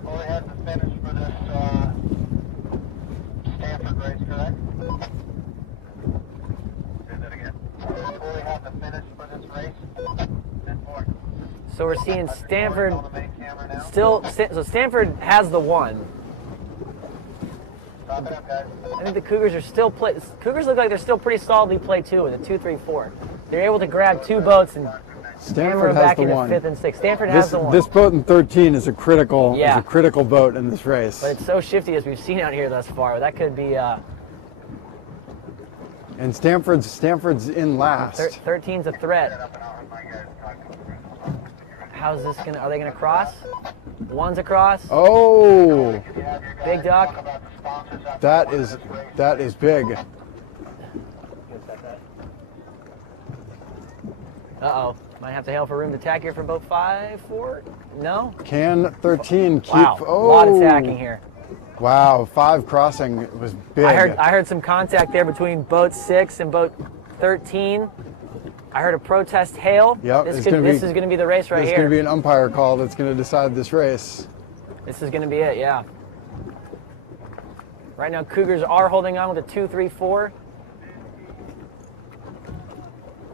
Well, we had to finish for this Stanford race, correct? Say that again. Before we have to finish for this race, so we're seeing Stanford still. So Stanford has the 1. Stop it up, guys. I think the Cougars are still play. Cougars look like they're still pretty solidly play 2 with a 2, 3, 4. They're able to grab 2 boats and Stanford back has the into 1. 5th and 6th. Stanford has the 1. This boat in 13 is a critical boat in this race. But it's so shifty as we've seen out here thus far. That could be. And Stanford's in last. 13's a threat. How's this gonna? Are they gonna cross? 1's across. Oh, big duck. That is big. Uh-oh. Might have to hail for room to tack here for boat 5, 4. No? Can 13 keep... Wow, oh. A lot of tacking here. Wow, 5 crossing was big. I heard some contact there between boat 6 and boat 13. I heard a protest hail. Yep, This is going to be the race right here. There's going to be an umpire call that's going to decide this race. This is going to be it, yeah. Right now, Cougars are holding on with a 2, 3, 4.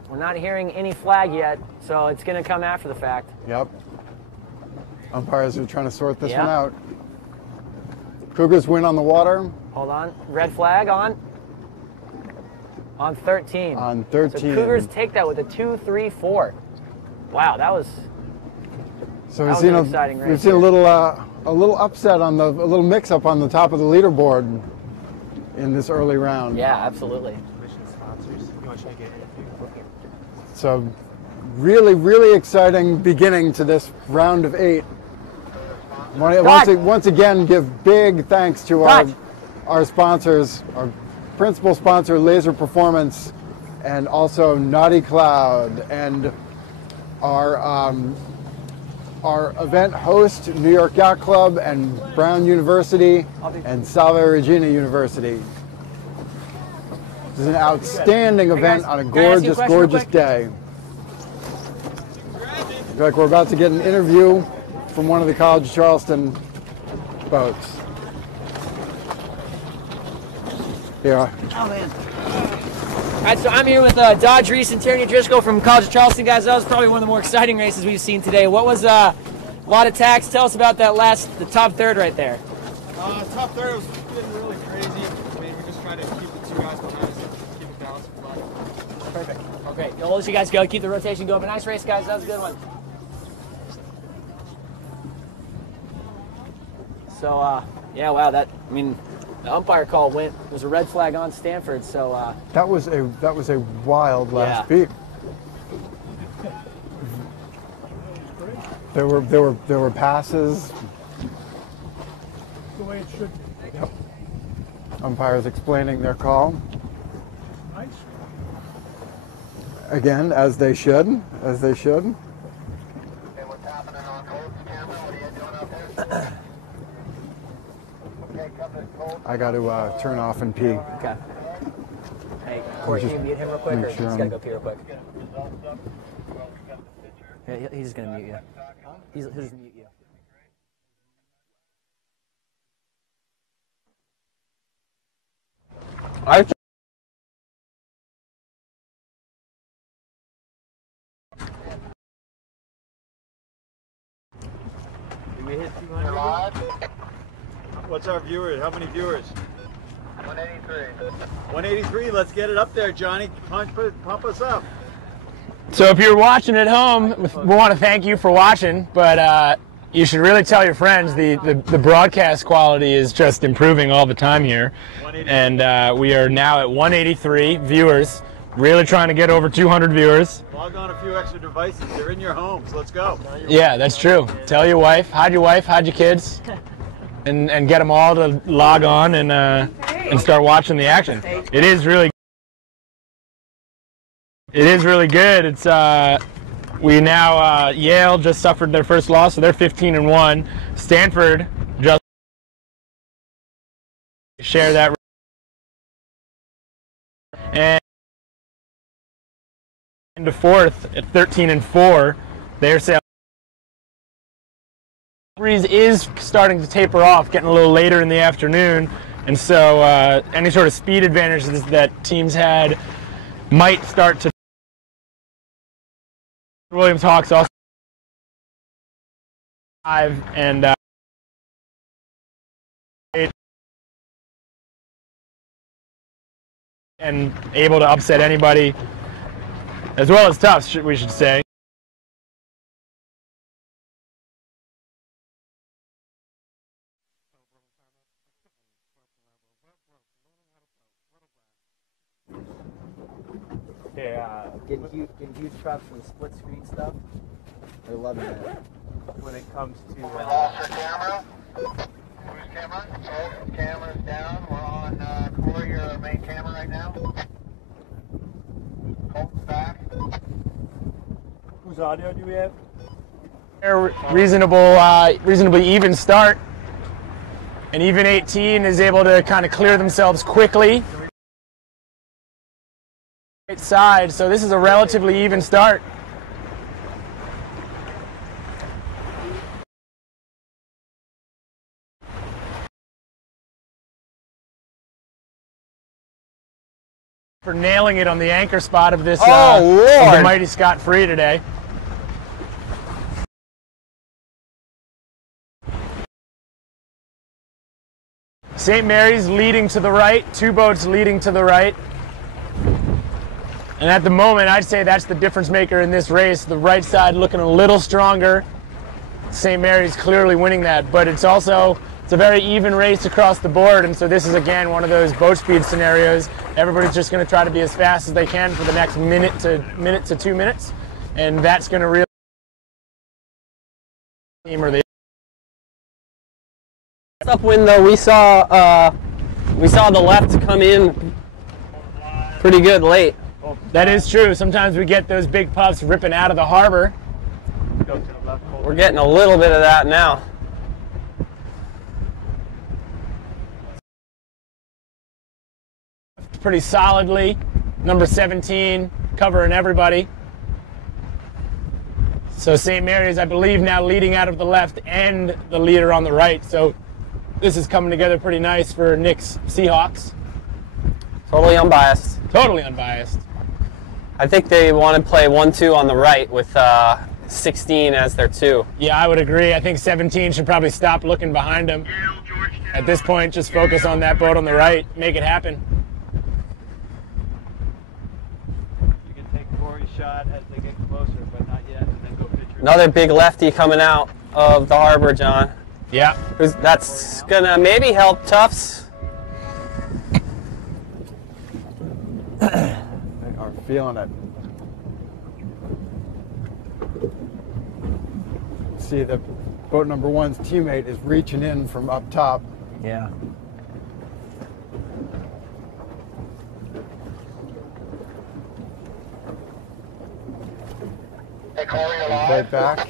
We're not hearing any flag yet, so it's going to come after the fact. Yep. Umpires are trying to sort this one out. Cougars win on the water. Hold on. Red flag on. On 13. On 13. So Cougars take that with a 2, 3, 4. Wow, that was. So we've seen a little upset on a little mix-up on the top of the leaderboard in this early round. Yeah, absolutely. So really, really exciting beginning to this round of 8. Once again, give big thanks to our sponsors, our principal sponsor, Laser Performance, and also Naughty Cloud, and our event host, New York Yacht Club, and Brown University, and Salve Regina University. This is an outstanding event on a gorgeous, gorgeous day. I feel like we're about to get an interview from one of the College of Charleston boats. Yeah. Oh, man. All right, so I'm here with Dodge Reese and Tierney Driscoll from College of Charleston. Guys, that was probably one of the more exciting races we've seen today. What was a lot of tacks? Tell us about that the top third right there. Top third was getting really crazy. I mean, we just tried to keep the 2 guys behind us and keep it balanced. Perfect. Okay, we'll let you guys go. Keep the rotation going. But nice race, guys. That was a good one. So, yeah, wow. The umpire call was a red flag on Stanford. So that was a wild last beat. There were passes. The way it should be. Yep. Umpires explaining their call. Nice. Again, as they should. Hey, what's happening on Colt's camera? What are you doing out there? I got to turn off and pee. Okay. Hey, Corey, can you mute him real quick, or you just gotta go pee real quick? Yeah, he's just gonna mute you. He'll just mute you. We hit 200. What's our viewers? How many viewers? 183. 183, let's get it up there, Johnny. Pump us up. So if you're watching at home, we want to thank you for watching, but you should really tell your friends. The broadcast quality is just improving all the time here, and we are now at 183 viewers. Really trying to get over 200 viewers. Log on a few extra devices. They're in your homes. Let's go. Yeah, that's true. Tell your wife, hide your kids, and get them all to log on and start watching the action. It is really good. It's we now Yale just suffered their first loss, so they're 15-1. Stanford just share that, and into fourth at 13-4. Their sales breeze is starting to taper off, getting a little later in the afternoon, and so any sort of speed advantages that teams had might start to. Williams Hawks also 5 and able to upset anybody, as well as Tufts, we should say. Getting huge props for the split screen stuff. They're loving it. When it comes to... We lost our camera. Whose camera? Oh, camera's down. We're on Corey, your main camera right now. Colton's back. Whose audio do we have? Reasonably even start. And even 18 is able to kind of clear themselves quickly. Right side, so this is a relatively even start. For nailing it on the anchor spot of this of the mighty Scott Free today. St. Mary's leading to the right, 2 boats leading to the right. And at the moment, I'd say that's the difference maker in this race. The right side looking a little stronger. St. Mary's clearly winning that, but it's a very even race across the board, and so this is again one of those boat speed scenarios. Everybody's just going to try to be as fast as they can for the next minute to 2 minutes, and that's going to really Upwind though, we saw the left come in pretty good late. That is true. Sometimes we get those big puffs ripping out of the harbor. We're getting a little bit of that now. Pretty solidly. Number 17 covering everybody. So St. Mary's, I believe, now leading out of the left and the leader on the right. So this is coming together pretty nice for Nick's Seahawks. Totally unbiased. Totally unbiased. I think they want to play 1-2 on the right with 16 as their 2. Yeah, I would agree. I think 17 should probably stop looking behind him. At this point, just focus on that boat on the right. Make it happen. You can take Corey's shot as they get closer, but not yet, and then go pitch your... Another big lefty coming out of the harbor, John. Yeah. That's going to maybe help Tufts. Feeling it. See the boat number 1's teammate is reaching in from up top. Yeah. Hey, Corey, you're live. Right back.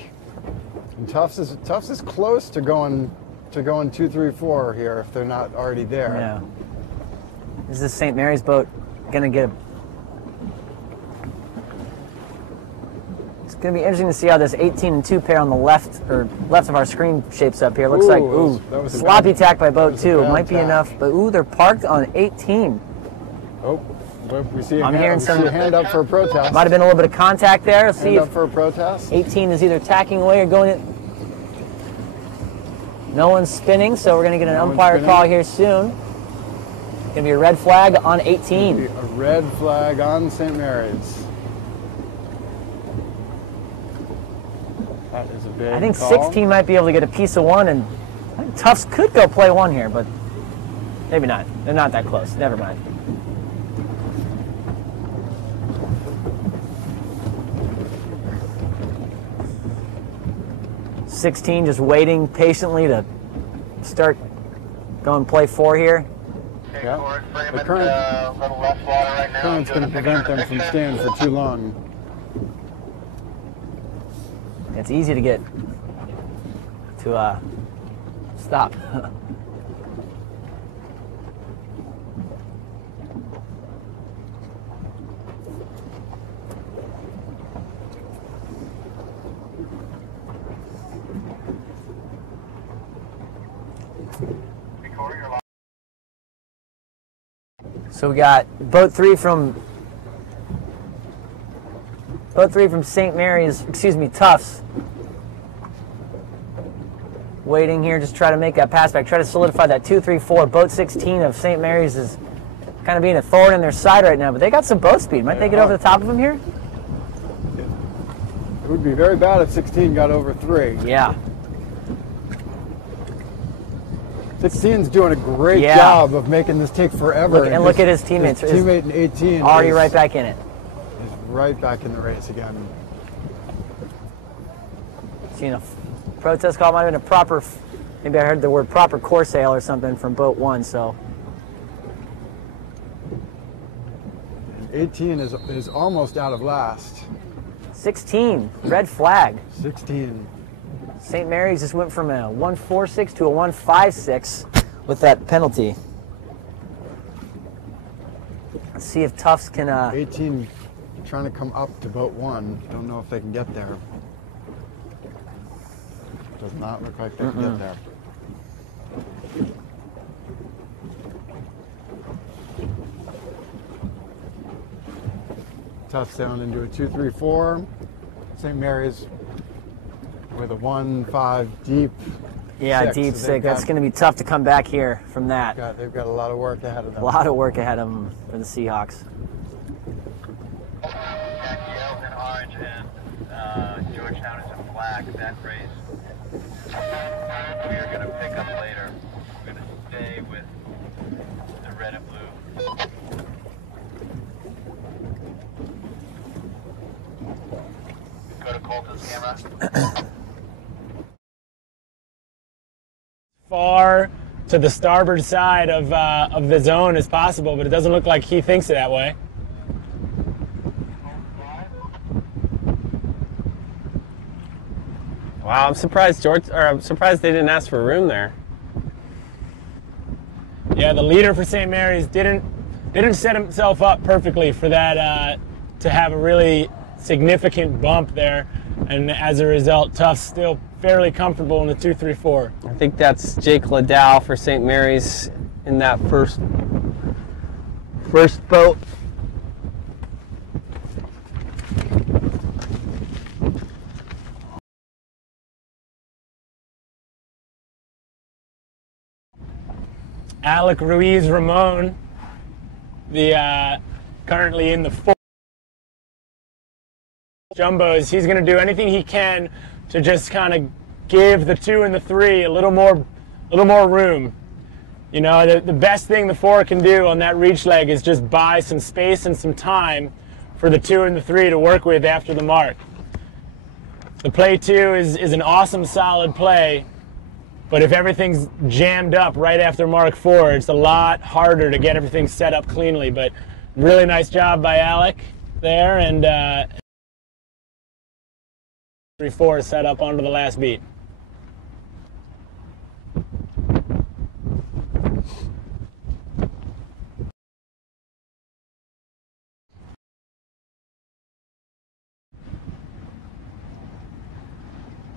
And Tufts is close to going 2, 3, 4 here if they're not already there. Yeah. Is this St. Mary's boat gonna get a... It's going to be interesting to see how this 18 and 2 pair on the left of our screen shapes up here. Looks like that was sloppy tack by boat 2. Might be tack. enough, but they're parked on 18. Oh, we see a I'm hand, hearing we see a hand up for a protest. Might have been a little bit of contact there. Let's see Hand up if for a protest. 18 is either tacking away or going in. No one's spinning, so we're going to get an umpire call here soon. Gonna be a red flag on 18. A red flag on St. Mary's. That is a big I think call. 16 might be able to get a piece of one, and I think Tufts could go play one here, but maybe not. They're not that close. Never mind. $16 just waiting patiently to start going play 4 here. Yeah. The current's going to prevent them from staying for too long. It's easy to get to stop. So we got boat 3 from St. Mary's, excuse me, Tufts. Waiting here, just try to make that pass back, try to solidify that 2-3-4. Boat 16 of St. Mary's is kind of being a thorn in their side right now, but they got some boat speed. Might they get over the top of him here? It would be very bad if 16 got over 3. Yeah. 16's doing a great job of making this take forever. Look at his teammates. His teammate in 18 already right back in it. Is right back in the race again. Seen a protest call. Might have been a proper, maybe I heard the word proper course sail or something from boat 1. So 18 is almost out of last. 16 red flag. 16. St. Mary's just went from a 1.46 to a 1.56 with that penalty. Let's see if Tufts can. 18 trying to come up to boat 1. Don't know if they can get there. Does not look like they can get there. Tufts down into a 2-3-4. St. Mary's with a 1-5 deep. Yeah, 6. deep So 6. That's going to be tough to come back here from that. They've got a lot of work ahead of them. A lot of work ahead of them for the Seahawks. Yellow and orange, and Georgetown is in black. That race we are going to pick up later. We're going to stay with the red and blue. Go to Colton's camera. Far to the starboard side of the zone as possible, but it doesn't look like he thinks it that way. Wow, I'm surprised they didn't ask for room there. Yeah, the leader for St. Mary's didn't set himself up perfectly for that to have a really significant bump there, and as a result, Tufts still fairly comfortable in the 2-3-4. I think that's Jake Liddell for St. Mary's in that first boat. Alec Ruiz Ramon, the currently in the 4 jumbos, he's going to do anything he can to just kind of give the 2 and the 3 a little more room. You know, the best thing the 4 can do on that reach leg is just buy some space and some time for the 2 and the 3 to work with after the mark. The play 2 is an awesome, solid play, but if everything's jammed up right after mark 4, it's a lot harder to get everything set up cleanly. But really nice job by Alec there, and 3-4 set up onto the last beat.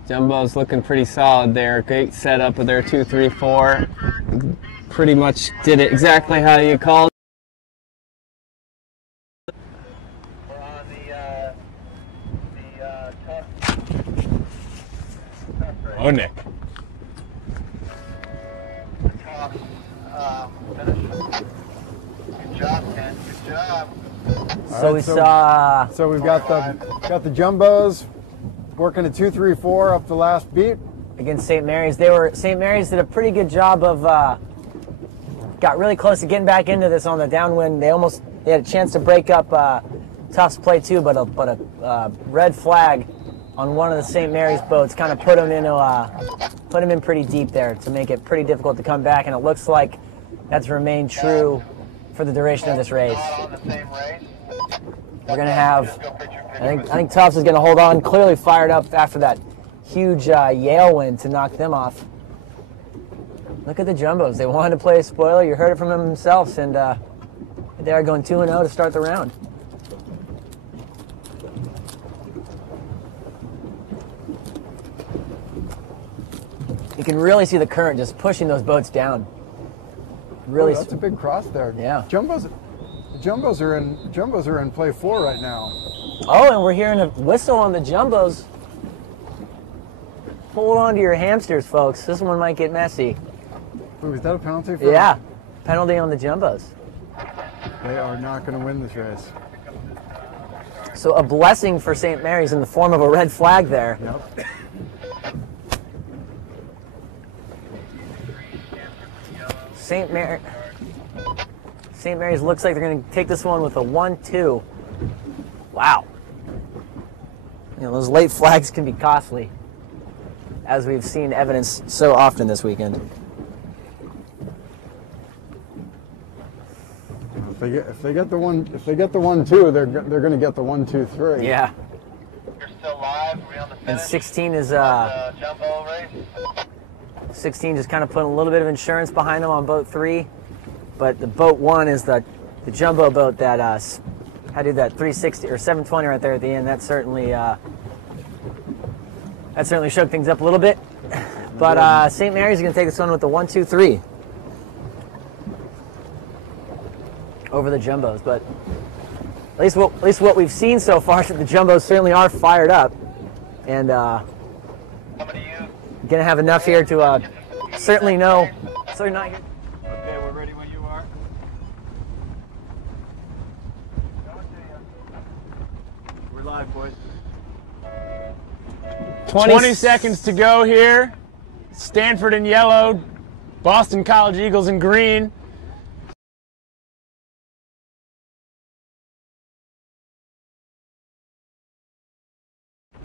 Jumbo's looking pretty solid there. Great setup of their 2-3-4. Pretty much did it exactly how you called. We're on the Oh, Nick. top finish. job, Ken. Good job. So we saw. So we've got the jumbos working a 2-3-4 up the last beat against St. Mary's. St. Mary's did a pretty good job of got really close to getting back into this on the downwind. They had a chance to break up Tufts' play too, but a red flag on one of the St. Mary's boats kind of put them in pretty deep there to make it pretty difficult to come back, and it looks like that's remained true for the duration of this race. We're gonna have, I think Tufts is gonna hold on, clearly fired up after that huge Yale win to knock them off. Look at the jumbos. They wanted to play a spoiler. You heard it from them themselves, and they are going 2-0 to start the round. You can really see the current just pushing those boats down. Really, that's a big cross there. Yeah. Jumbos are in play 4 right now. Oh, and we're hearing a whistle on the jumbos. Hold on to your hamsters, folks. This one might get messy. Ooh, is that a penalty for Yeah, penalty on the jumbos. They are not going to win this race. So a blessing for St. Mary's in the form of a red flag there. Yep. St. Mary's looks like they're going to take this one with a 1-2. Wow. You know, those late flags can be costly, as we've seen evidence so often this weekend. If they get the 1-2, they're going to get the 1-2-3. Yeah. You're still live. We're on the finish. And 16 is jumbo race. 16 just kind of putting a little bit of insurance behind them on boat 3, but the boat 1 is the jumbo boat that had to do that 360 or 720 right there at the end. That certainly shook things up a little bit. But St. Mary's is going to take this one with the 1-2-3 over the jumbos. But at least what we've seen so far is that the jumbos certainly are fired up, and gonna have enough here to certainly know. So you're not. Okay, we're ready when you are. 5, boys. 20 seconds to go here. Stanford in yellow, Boston College Eagles in green.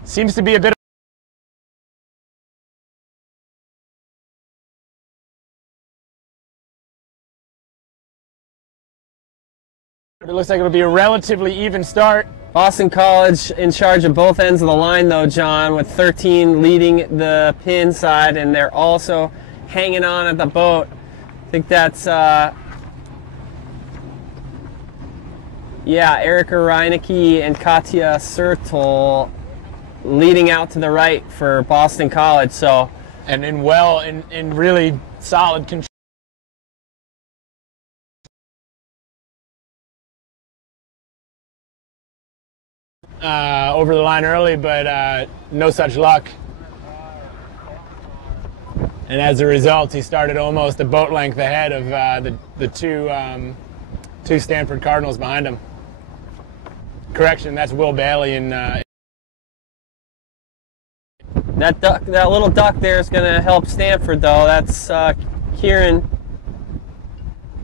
Seems to be a bit of, it looks like it'll be a relatively even start. Boston College in charge of both ends of the line though, John, with 13 leading the pin side, and they're also hanging on at the boat. I think that's, yeah, Erica Reinecke and Katja Sertol leading out to the right for Boston College. So, and in really solid control. Over the line early, but no such luck. And as a result, he started almost a boat length ahead of the two Stanford Cardinals behind him. Correction, that's Will Bailey and that little duck there is going to help Stanford though. That's Kieran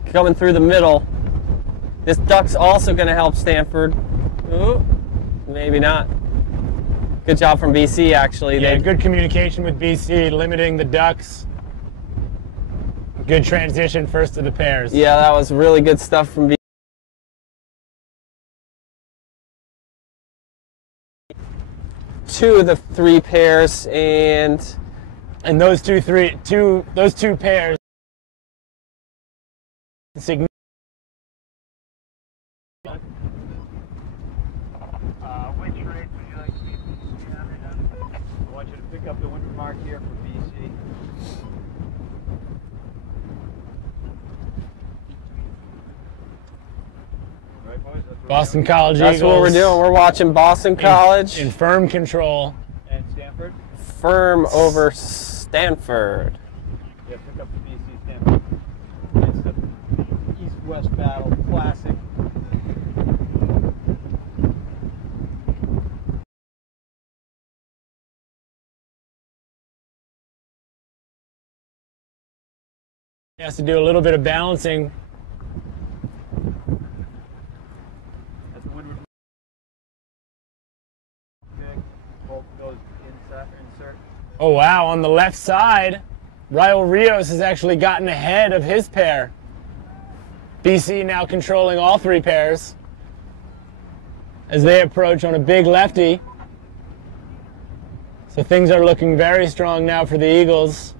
coming through the middle. This duck's also going to help Stanford. Ooh. Maybe not. Good job from BC, actually. Yeah, good communication with BC, limiting the ducks. Good transition first to the pairs. Yeah, that was really good stuff from BC. Two of the three pairs, and those two pairs. Which race would you like to be BC on? I want you to pick up the winter mark here for BC. Right, boys? Boston College That's Eagles. what we're doing. We're watching Boston College. In firm control. And Stanford? Firm over Stanford. Yeah, pick up the BC Stanford. It's the East-West battle, classic. He has to do a little bit of balancing. That's Woodward. Okay. Bolt goes insert. Oh wow, on the left side, Raul Rios has actually gotten ahead of his pair. BC now controlling all three pairs as they approach on a big lefty. So things are looking very strong now for the Eagles.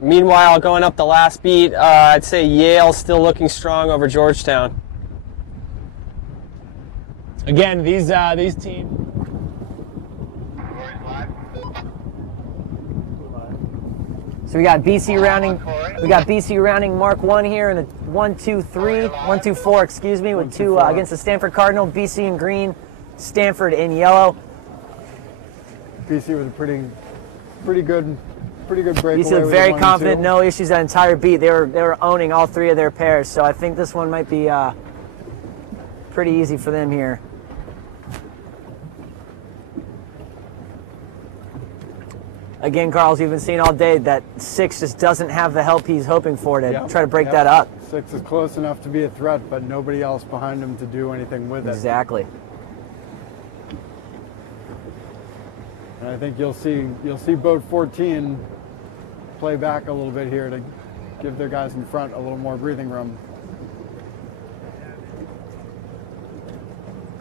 Meanwhile, going up the last beat, I'd say Yale still looking strong over Georgetown. Again, these teams. So we got BC rounding. We got BC rounding Mark 1 here in a 1-2-4, excuse me, with two against the Stanford Cardinal. BC in green, Stanford in yellow. BC was a pretty good breakaway. BC looked very confident, no issues that entire beat. They were owning all three of their pairs, so I think this one might be pretty easy for them here. Again, Carl's, you've been seeing all day that 6 just doesn't have the help he's hoping for to try to break that up. 6 is close enough to be a threat, but nobody else behind him to do anything with it. Exactly. And I think you'll see boat 14 play back a little bit here to give their guys in front a little more breathing room.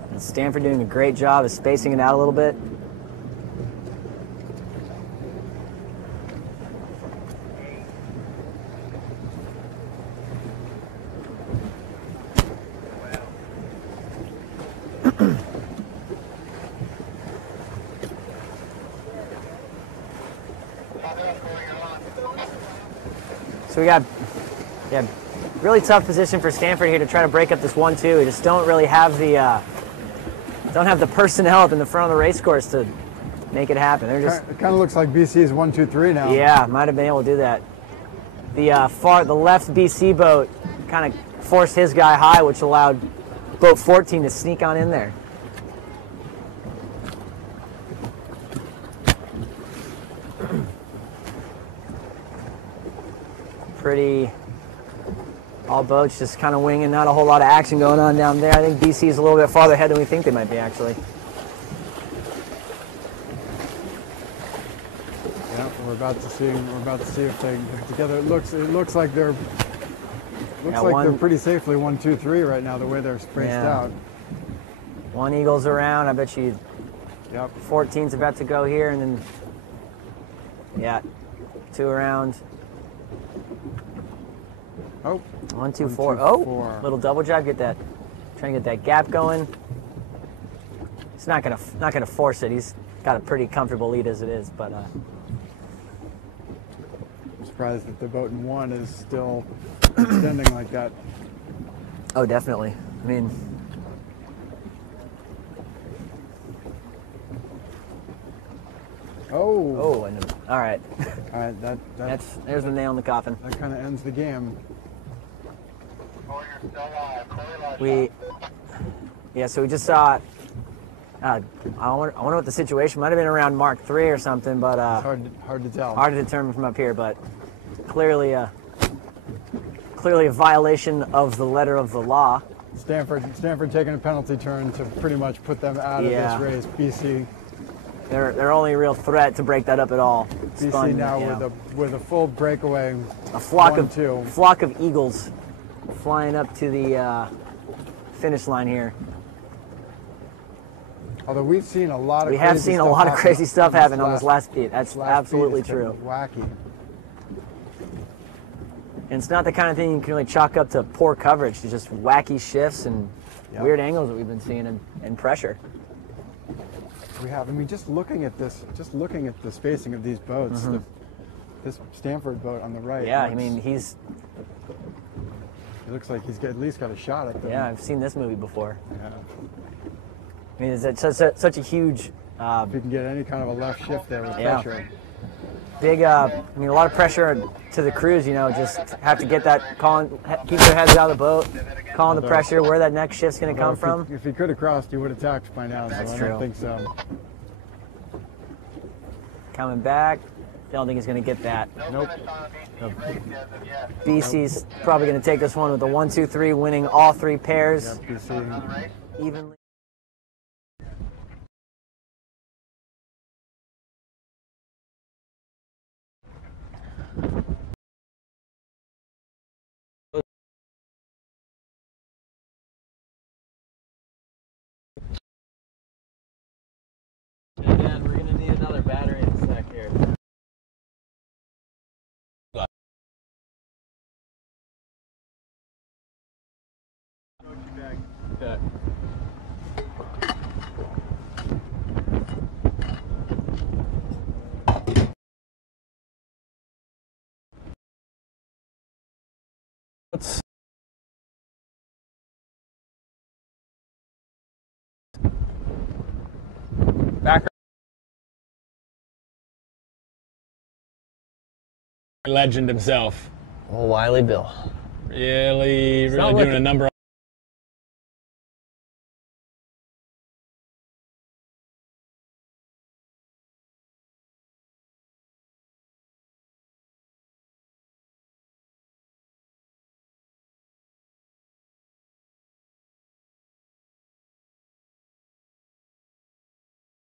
And Stanford doing a great job of spacing it out a little bit. So we got, really tough position for Stanford here to try to break up this 1-2. We just don't really have the personnel up in the front of the race course to make it happen. They're just. It kind of looks like BC's 1-2-3 now. Yeah, might have been able to do that. The left BC boat kind of forced his guy high, which allowed boat 14 to sneak on in there. All boats just kind of winging, not a whole lot of action going on down there. I think BC is a little bit farther ahead than we think they might be, actually. Yeah, we're about to see if they get together. It looks like they're pretty safely 1-2-3 right now, the way they're spaced out. One Eagle's around. I bet you. Yep. 14's about to go here, and then 2 around. Oh. 1-2-4. Oh, little double drive. Trying to get that gap going. He's not gonna force it. He's got a pretty comfortable lead as it is, but. I'm surprised that the boat in 1 is still extending like that. Oh, definitely. I mean. Oh. Oh, all right. All right, there's the nail in the coffin. That kind of ends the game. So we just saw. I wonder what the situation might have been around Mark 3 or something, but it's hard to tell. Hard to determine from up here, but clearly a violation of the letter of the law. Stanford taking a penalty turn to pretty much put them out of this race. BC. They're only real threat to break that up at all. It's BC fun, now with a full breakaway. A flock of eagles flying up to the finish line here. Although we've seen a lot of crazy stuff happen on this last beat. That's absolutely true. Wacky. And it's not the kind of thing you can really chalk up to poor coverage. It's just wacky shifts and weird angles that we've been seeing and pressure. We have. I mean, just looking at the spacing of these boats, this Stanford boat on the right. Yeah, I mean, it looks like he's at least got a shot at them. Yeah, I've seen this movie before. Yeah. I mean, it's such a huge. If you can get any kind of a left shift there with pressure. Big. I mean, a lot of pressure to the crews. Just have to get that keep their heads out of the boat, calling the pressure where that next shift's going to come from. If he could have crossed, he would have tacked by now. That's so true. I don't think so. Coming back. Don't think he's going to get that. Nope. BC's probably going to take this one with a 1-2-3, winning all 3 pairs evenly. Again, we're going to need another battery in a sec here. Okay. Let's back. Legend himself. Oh, Wiley Bill. Really not doing looking- a number